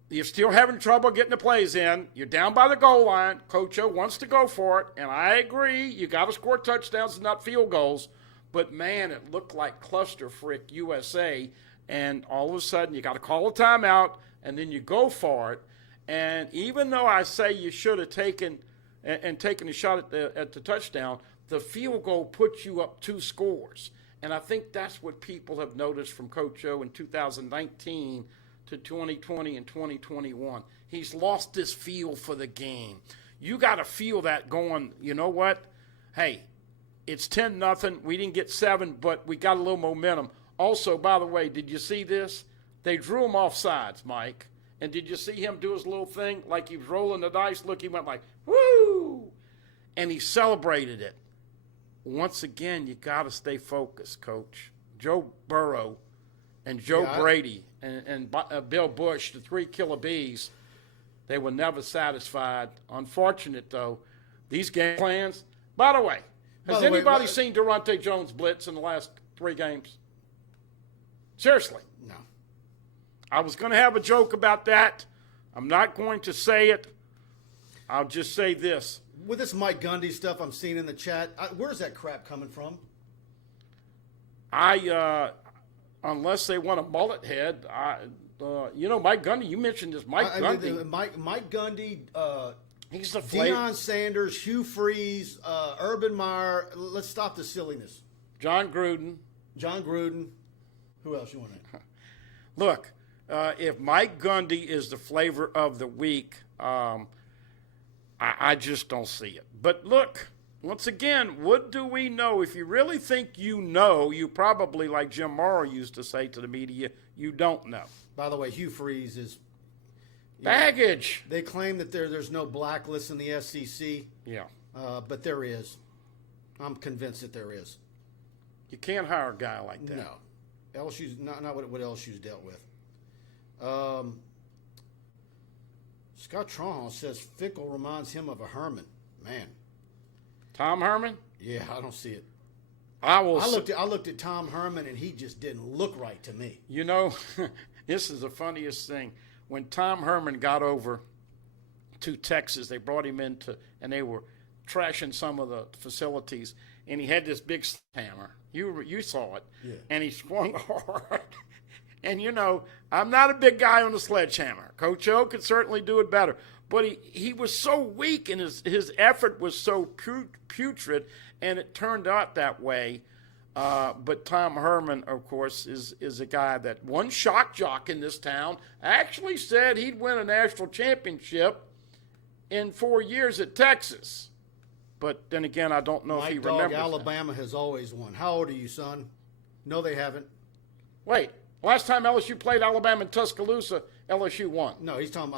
you're still having trouble getting the plays in. You're down by the goal line. Coach O wants to go for it. And I agree, you got to score touchdowns and not field goals. But, man, it looked like cluster frick USA. And all of a sudden, you got to call a timeout, and then you go for it. And even though I say you should have taken a shot at the touchdown, the field goal puts you up 2 scores. And I think that's what people have noticed from Coach O in 2019 to 2020 and 2021. He's lost his feel for the game. You got to feel that going, you know what? Hey, it's 10-0. We didn't get 7, but we got a little momentum. Also, by the way, did you see this? They drew him off sides, Mike. And did you see him do his little thing like he was rolling the dice? Look, he went like, woo! And he celebrated it. Once again, you got to stay focused, Coach. Joe Burrow and Joe Brady and Bill Bush, the 3 killer bees, they were never satisfied. Unfortunate, though, these game plans. By the way, has anybody seen Durante Jones blitz in the last 3 games? Seriously. No. I was going to have a joke about that. I'm not going to say it. I'll just say this. With this Mike Gundy stuff I'm seeing in the chat, where's that crap coming from? Unless they want a mullet head, Mike Gundy, you mentioned this Mike Gundy. Mike Gundy, he's the Deion Sanders, Hugh Freeze, Urban Meyer. Let's stop the silliness. John Gruden. Who else you want to name? Look, if Mike Gundy is the flavor of the week, I just don't see it. But look, once again, what do we know? If you really think you know, you probably, like Jim Morrow used to say to the media, you don't know. By the way, Hugh Freeze is baggage. They claim that there's no blacklist in the SEC. Yeah. But there is. I'm convinced that there is. You can't hire a guy like that. No. LSU's not what LSU's dealt with. Scott Tronhall says Fickle reminds him of a Herman. Man. Tom Herman? Yeah, I don't see it. I looked at Tom Herman, and he just didn't look right to me. This is the funniest thing. When Tom Herman got over to Texas, they brought him and they were trashing some of the facilities, and he had this big hammer. You saw it. Yeah. And he swung hard. And, I'm not a big guy on the sledgehammer. Coach O could certainly do it better. but he was so weak and his effort was so putrid, and it turned out that way. But Tom Herman, of course, is a guy that one shock jock in this town actually said he'd win a national championship in 4 years at Texas. But then again, I don't know if he remembers. Alabama has always won. How old are you, son? No, they haven't. Wait, last time LSU played Alabama in Tuscaloosa, LSU won. No, he's talking.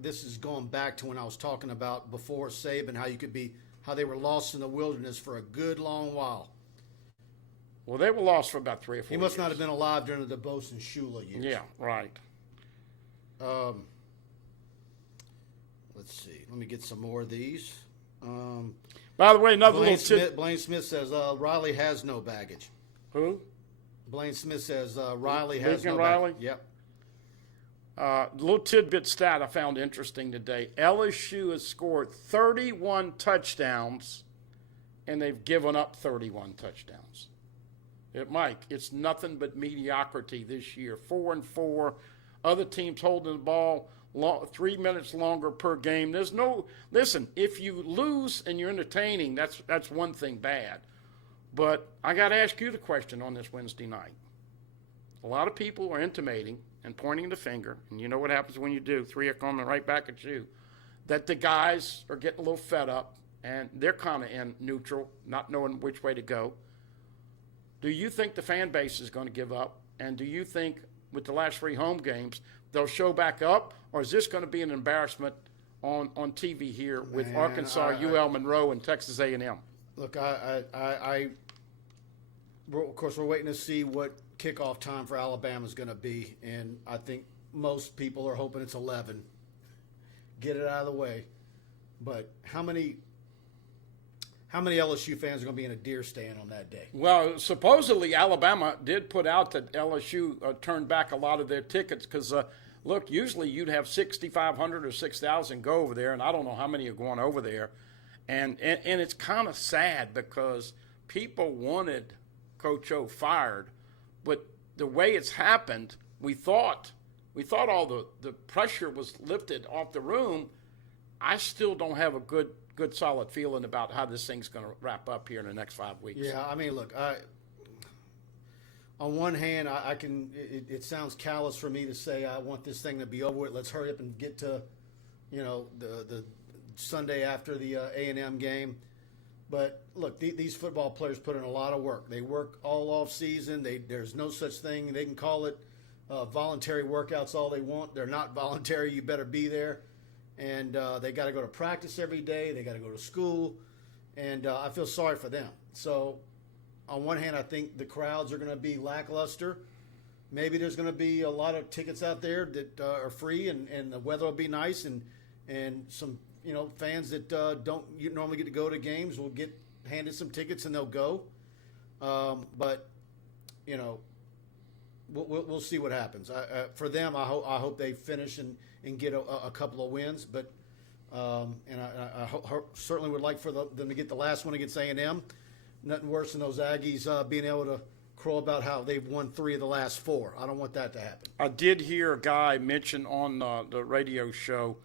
This is going back to when I was talking about before Saban, how they were lost in the wilderness for a good long while. Well, they were lost for about 3 or 4 years. He must not have been alive during the DeBose and Shula years. Yeah, right. Let's see. Let me get some more of these. By the way, another little tip. Blaine Smith says Riley has no baggage. Who? Blaine Smith says Riley has no Riley? baggage. Yep. Little tidbit stat I found interesting today. LSU has scored 31 touchdowns, and they've given up 31 touchdowns. Mike, it's nothing but mediocrity this year. 4-4. Other teams holding the ball 3 minutes longer per game. There's no – listen, if you lose and you're entertaining, that's one thing bad. But I got to ask you the question on this Wednesday night. A lot of people are intimating and pointing the finger, and you know what happens when you do. 3 are coming right back at you, that the guys are getting a little fed up, and they're kind of in neutral, not knowing which way to go. Do you think the fan base is going to give up? And do you think with the last 3 home games they'll show back up? Or is this going to be an embarrassment on TV here with Arkansas, UL Monroe, and Texas A&M? Look, of course, we're waiting to see what kickoff time for Alabama is going to be. And I think most people are hoping it's 11. Get it out of the way. But how many LSU fans are going to be in a deer stand on that day? Well, supposedly Alabama did put out that LSU turned back a lot of their tickets because, look, usually you'd have 6,500 or 6,000 go over there, and I don't know how many are going over there. And it's kind of sad because people wanted Coach O fired, but the way it's happened, we thought all the pressure was lifted off the room. I still don't have a good solid feeling about how this thing's going to wrap up here in the next 5 weeks. Yeah, I mean, look, on one hand, I can. It sounds callous for me to say I want this thing to be over with. Let's hurry up and get to, the Sunday after the A&M game. But look, these football players put in a lot of work. They work all off season. There's no such thing. They can call it voluntary workouts all they want. They're not voluntary. You better be there. And they got to go to practice every day. They got to go to school. And I feel sorry for them. So on one hand, I think the crowds are going to be lackluster. Maybe there's going to be a lot of tickets out there that are free and the weather will be nice. And some fans that don't normally get to go to games will get handed some tickets and they'll go. But we'll see what happens. For them, I hope they finish and get a couple of wins. But and I certainly would like for them to get the last one against A&M. Nothing worse than those Aggies being able to crow about how they've won 3 of the last 4. I don't want that to happen. I did hear a guy mention on the radio show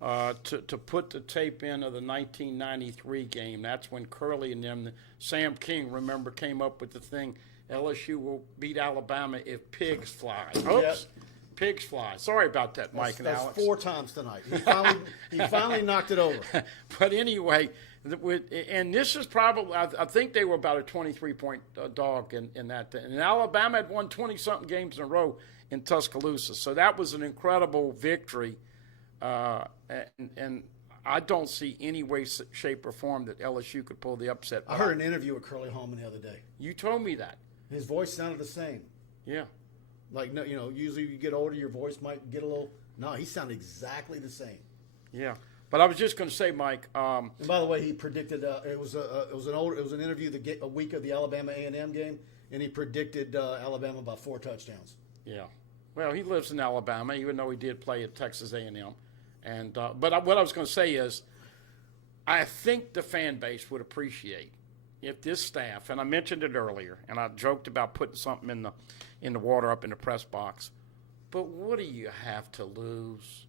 to put the tape in of the 1993 game. That's when Curley and them, Sam King, remember, came up with the thing, LSU will beat Alabama if pigs fly. Oops. Yep. Pigs fly. Sorry about that, Mike and Alex. That's 4 times tonight. He finally knocked it over. But anyway, and this is probably, I think they were about a 23-point dog in that. And Alabama had won 20-something games in a row in Tuscaloosa. So that was an incredible victory. And I don't see any way, shape, or form that LSU could pull the upset. I heard an interview with Curley Holman the other day. You told me that. His voice sounded the same. Yeah. Like, no, usually you get older, your voice might get a little. No, he sounded exactly the same. Yeah, but I was just going to say, Mike. And by the way, he predicted it was an interview a week of the Alabama A&M game, and he predicted Alabama by 4 touchdowns. Yeah. Well, he lives in Alabama, even though he did play at Texas A&M. And but what I was going to say is, I think the fan base would appreciate if this staff, and I mentioned it earlier, and I joked about putting something in the water up in the press box, but what do you have to lose?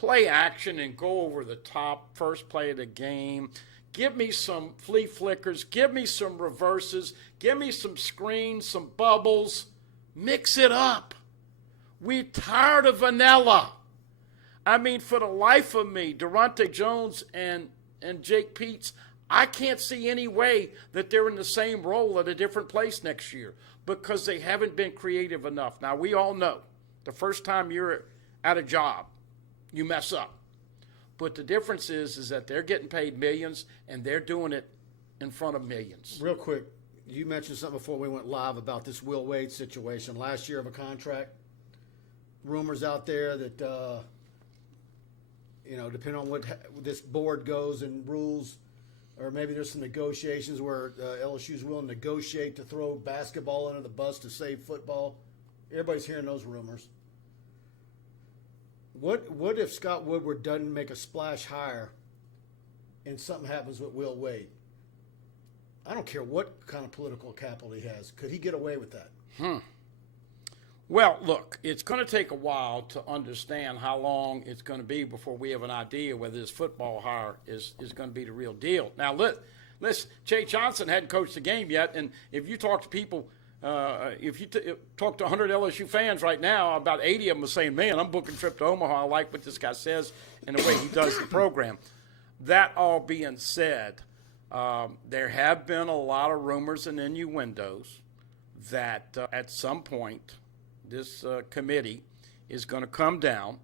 play action and go over the top first play of the game. Give me some flea flickers. Give me some reverses. Give me some screens, some bubbles. Mix it up. We're tired of vanilla. I mean, for the life of me, Durante Jones and Jake Peets, I can't see any way that they're in the same role at a different place next year because they haven't been creative enough. Now, we all know the first time you're at a job, you mess up. But the difference is that they're getting paid millions and they're doing it in front of millions. Real quick, you mentioned something before we went live about this Will Wade situation. Last year of a contract, rumors out there that, depending on what this board goes and rules, or maybe there's some negotiations where LSU is willing to negotiate to throw basketball under the bus to save football. Everybody's hearing those rumors. What if Scott Woodward doesn't make a splash hire and something happens with Will Wade? I don't care what kind of political capital he has. Could he get away with that? Well, look, it's going to take a while to understand how long it's going to be before we have an idea whether this football hire is going to be the real deal. Now, listen, Jay Johnson hadn't coached the game yet, and if you talk to people, if you talk to 100 LSU fans right now, about 80 of them are saying, man, I'm booking a trip to Omaha. I like what this guy says and the way he does the program. That all being said, there have been a lot of rumors and innuendos that at some point this committee is going to come down,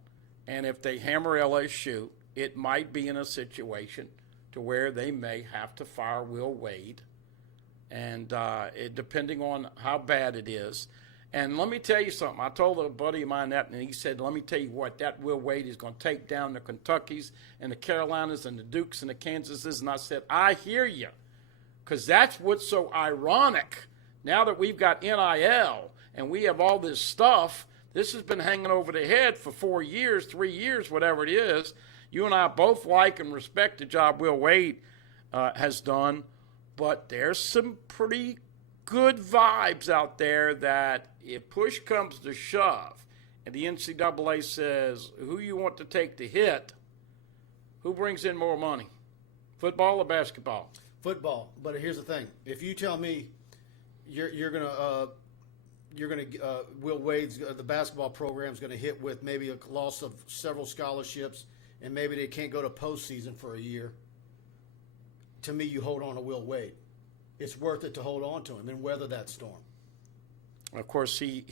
and if they hammer LSU, it might be in a situation to where they may have to fire Will Wade, and depending on how bad it is. And let me tell you something. I told a buddy of mine that, and he said, let me tell you what, that Will Wade is going to take down the Kentuckys and the Carolinas and the Dukes and the Kansases. And I said, I hear you, because that's what's so ironic. Now that we've got NIL and we have all this stuff, this has been hanging over the head for 4 years, 3 years, whatever it is. You and I both like and respect the job Will Wade has done, but there's some pretty good vibes out there that if push comes to shove and the NCAA says, who you want to take the hit, who brings in more money, football or basketball? Football. But here's the thing. If you tell me you're going to Will Wade's the basketball program is going to hit with maybe a loss of several scholarships and maybe they can't go to postseason for a year, to me you hold on to Will Wade. It's worth it to hold on to him and weather that storm. Of course, he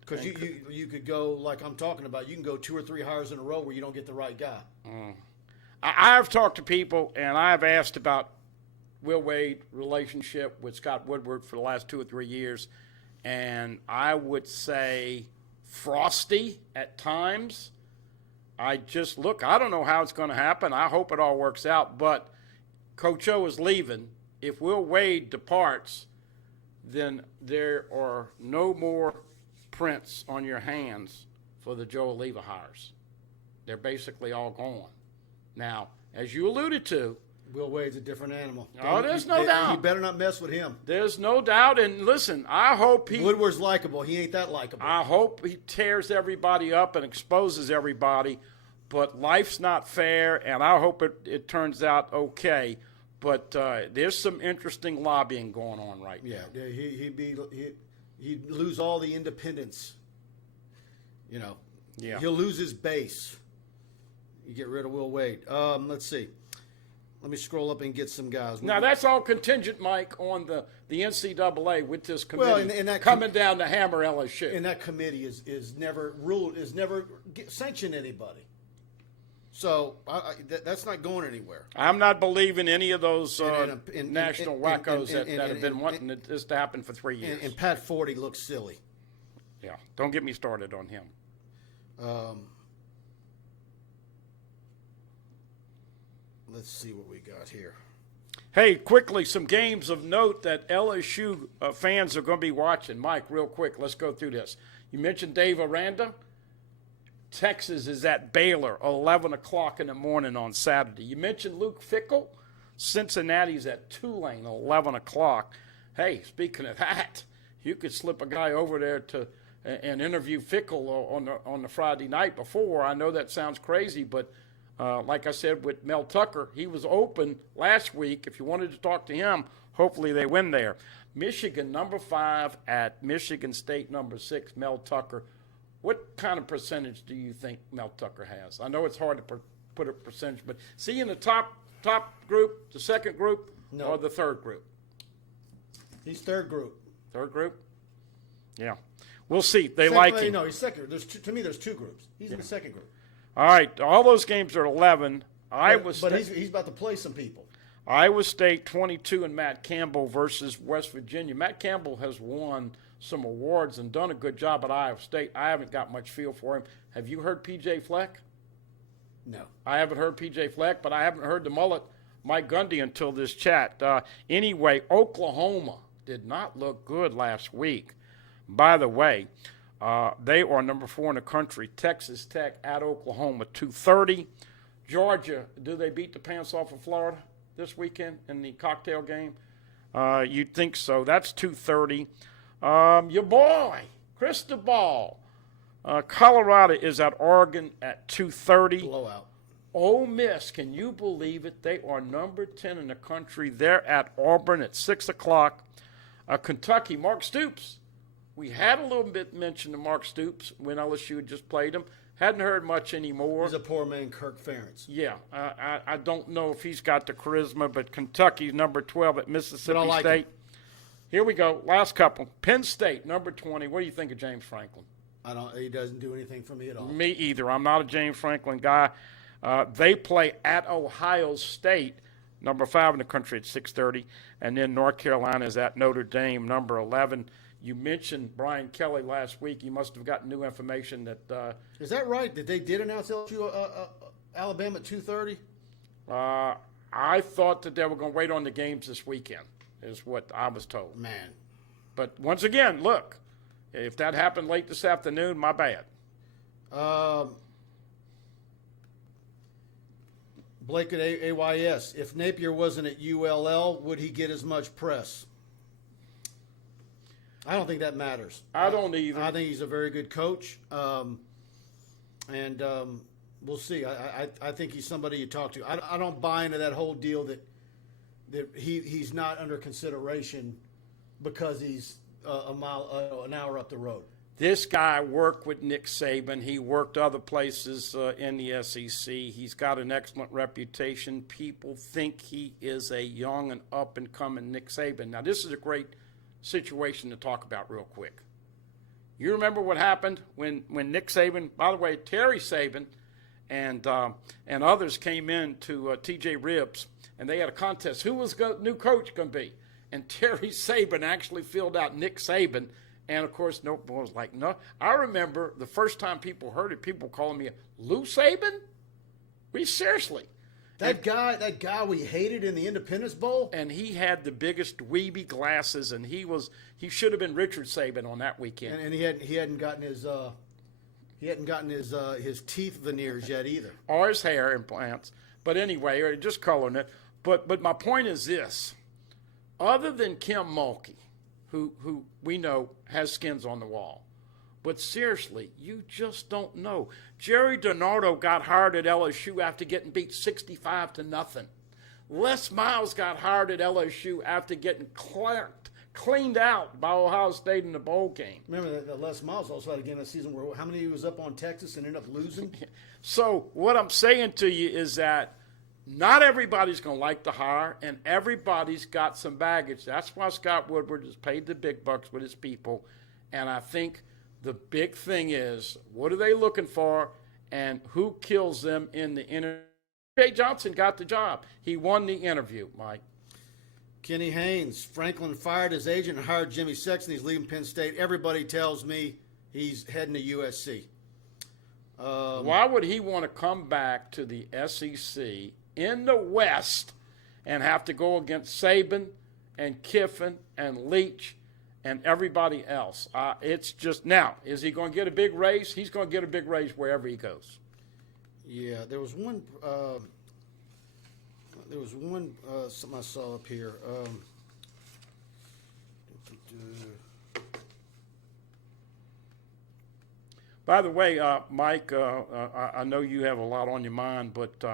because you could go like I'm talking about. You can go 2 or 3 hires in a row where you don't get the right guy. I've talked to people and I've asked about Will Wade relationship with Scott Woodward for the last 2 or 3 years, and I would say frosty at times. I don't know how it's going to happen. I hope it all works out, but Coach O is leaving. If Will Wade departs, then there are no more prints on your hands for the Joe Oliva hires. They're basically all gone. Now, as you alluded to, Will Wade's a different animal. Oh, there's no doubt. You better not mess with him. There's no doubt. And listen, I hope Woodward's likable. He ain't that likable. I hope he tears everybody up and exposes everybody. But life's not fair, and I hope it turns out okay. But there's some interesting lobbying going on right now. Yeah, he'd lose all the independence. Yeah. He'll lose his base. You get rid of Will Wade. Let's see. Let me scroll up and get some guys. Now, that's all contingent, Mike, on the NCAA with this committee coming down to hammer LSU. And that committee is never sanctioned anybody. So that's not going anywhere. I'm not believing any of those national wackos that have been wanting this to happen for 3 years. And Pat Forty looks silly. Yeah, don't get me started on him. Let's see what we got here. Hey, quickly, some games of note that LSU fans are going to be watching. Mike, real quick, let's go through this. You mentioned Dave Aranda. Texas is at Baylor, 11 o'clock in the morning on Saturday. You mentioned Luke Fickell. Cincinnati's at Tulane, 11 o'clock. Hey, speaking of that, you could slip a guy over there to and interview Fickle on the Friday night before. I know that sounds crazy, but like I said with Mel Tucker, he was open last week. If you wanted to talk to him, hopefully they win there. Michigan number 5 at Michigan State number 6, Mel Tucker. What kind of percentage do you think Mel Tucker has? I know it's hard to put a percentage, but see in the top group, the second group, or the third group? He's third group. Third group? Yeah. We'll see. They like him. No, he's second. To me, there's 2 groups. He's in the second group. All right. All those games are 11. But he's about to play some people. Iowa State 22 and Matt Campbell versus West Virginia. Matt Campbell has won some awards and done a good job at Iowa State. I haven't got much feel for him. Have you heard P.J. Fleck? No. I haven't heard P.J. Fleck, but I haven't heard the mullet Mike Gundy until this chat. Anyway, Oklahoma did not look good last week. By the way, they are number 4 in the country. Texas Tech at Oklahoma, 2:30. Georgia, do they beat the pants off of Florida this weekend in the cocktail game? You'd think so. That's 2:30. Your boy, Cristobal. Colorado is at Oregon at 2:30. Blowout. Ole Miss, can you believe it? They are number 10 in the country. They're at Auburn at 6 o'clock. Kentucky, Mark Stoops. We had a little bit mention of Mark Stoops when LSU had just played him. Hadn't heard much anymore. He's a poor man, Kirk Ferentz. Yeah, I don't know if he's got the charisma, but Kentucky's number 12 at Mississippi State. Here we go. Last couple. Penn State, number 20. What do you think of James Franklin? He doesn't do anything for me at all. Me either. I'm not a James Franklin guy. They play at Ohio State, number 5 in the country at 6:30, and then North Carolina is at Notre Dame, number 11. You mentioned Brian Kelly last week. You must have gotten new information that. Is that right? That they did announce LSU, Alabama at 2:30? I thought that they were going to wait on the games this weekend, is what I was told. Man. But once again, look, if that happened late this afternoon, my bad. Blake at AYS. If Napier wasn't at ULL, would he get as much press? I don't think that matters. I don't either. I think he's a very good coach, and we'll see. I think he's somebody you talk to. I don't buy into that whole deal that he's not under consideration because he's an hour up the road. This guy worked with Nick Saban. He worked other places in the SEC. He's got an excellent reputation. People think he is a young and up-and-coming Nick Saban. Now, this is a great situation to talk about real quick. You remember what happened when Nick Saban, by the way, Terry Saban and others came in to TJ Ribbs, and they had a contest. Who was new coach going to be? And Terry Saban actually filled out Nick Saban. And, of course, no one was like, no. I remember the first time people heard it, people calling me Lou Saban? Seriously. That guy we hated in the Independence Bowl? And he had the biggest dweeby glasses, and he should have been Richard Saban on that weekend. And he hadn't gotten his teeth veneers yet either. Or his hair implants. But anyway, or just coloring it. But my point is this. Other than Kim Mulkey, who we know has skins on the wall. But seriously, you just don't know. Jerry DiNardo got hired at LSU after getting beat 65-0. Les Miles got hired at LSU after getting cleaned out by Ohio State in the bowl game. Remember that Les Miles also had a game that season where how many he was up on Texas and ended up losing? So what I'm saying to you is that not everybody's going to like the hire, and everybody's got some baggage. That's why Scott Woodward has paid the big bucks with his people. And I think the big thing is, what are they looking for, and who kills them in the interview? Jay Johnson got the job. He won the interview, Mike. Kenny Haynes, Franklin fired his agent and hired Jimmy Sexton. He's leaving Penn State. Everybody tells me he's heading to USC. Why would he want to come back to the SEC in the West and have to go against Saban and Kiffin and Leach and everybody else? It's just, now, is he going to get a big raise? He's going to get a big raise wherever he goes. Yeah, there was one something I saw up here. By the way, Mike, I know you have a lot on your mind, but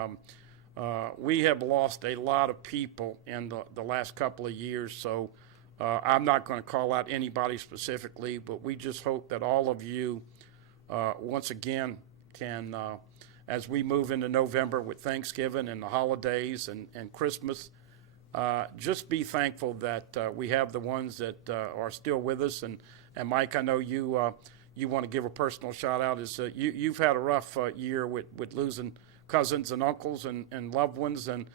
we have lost a lot of people in the last couple of years, so I'm not going to call out anybody specifically, but we just hope that all of you, once again, can, as we move into November with Thanksgiving and the holidays and Christmas, just be thankful that we have the ones that are still with us. And Mike, I know you want to give a personal shout out. You've had a rough year with losing cousins and uncles and loved ones, and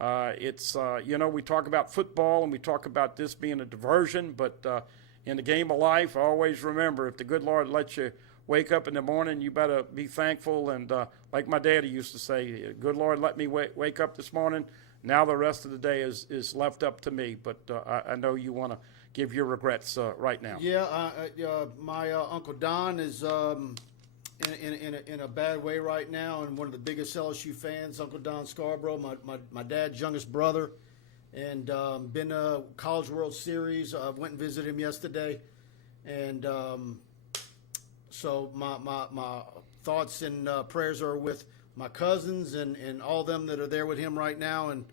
it's we talk about football and we talk about this being a diversion, but in the game of life, always remember, if the good Lord lets you wake up in the morning, you better be thankful. And like my daddy used to say, good Lord let me wake up this morning. Now the rest of the day is left up to me. But I know you want to give your regrets right now. Yeah, my Uncle Don is in a bad way right now, and one of the biggest LSU fans, Uncle Don Scarborough, my dad's youngest brother, and been to College World Series. I went and visited him yesterday, and so my thoughts and prayers are with my cousins and all them that are there with him right now, and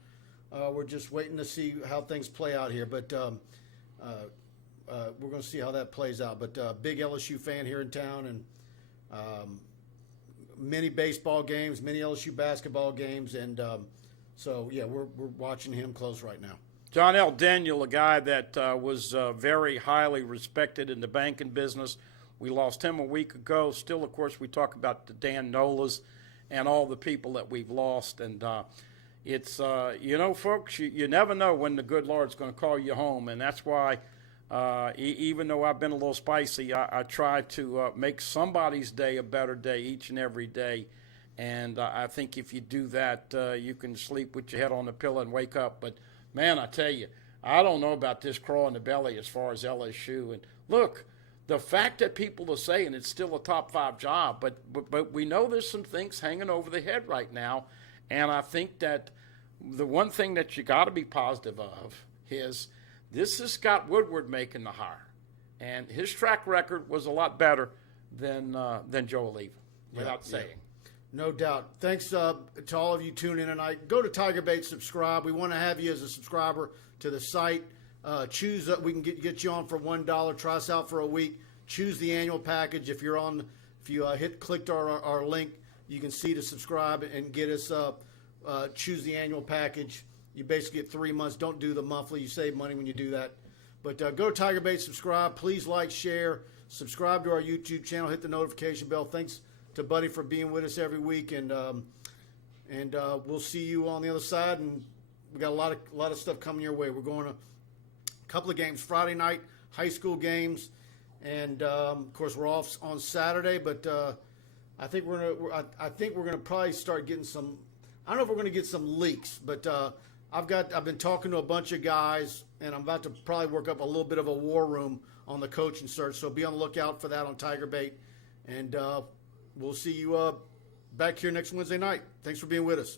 we're just waiting to see how things play out here. But we're going to see how that plays out. But big LSU fan here in town, and many baseball games, many LSU basketball games, and so yeah, we're watching him close right now. John L. Daniel, a guy that was very highly respected in the banking business. We lost him a week ago. Still, of course, we talk about the Dan Nolas and all the people that we've lost. And it's, folks, you never know when the good Lord's going to call you home. And that's why, even though I've been a little spicy, I try to make somebody's day a better day each and every day. And I think if you do that, you can sleep with your head on the pillow and wake up. But, man, I tell you, I don't know about this crawl in the belly as far as LSU. And, look, the fact that people are saying it's still a top 5 job, but we know there's some things hanging over the head right now. And I think that the one thing that you got to be positive of is this is Scott Woodward making the hire. And his track record was a lot better than Joe Oliva, without saying. Yeah. No doubt. Thanks to all of you tuning in tonight. Go to TigerBait, subscribe. We want to have you as a subscriber to the site. Choose we can get you on for $1. Try us out for a week. Choose the annual package. If you clicked our link, you can see to subscribe and get us. Choose the annual package. You basically get 3 months. Don't do the monthly. You save money when you do that. But go to TigerBait, subscribe. Please like, share, subscribe to our YouTube channel. Hit the notification bell. Thanks to Buddy for being with us every week, and we'll see you on the other side. And we got a lot of stuff coming your way. We're going to couple of games Friday night, high school games, and of course we're off on Saturday. But I think we're gonna probably start getting some. I don't know if we're gonna get some leaks, but I've been talking to a bunch of guys, and I'm about to probably work up a little bit of a war room on the coaching search. So be on the lookout for that on TigerBait, and we'll see you back here next Wednesday night. Thanks for being with us.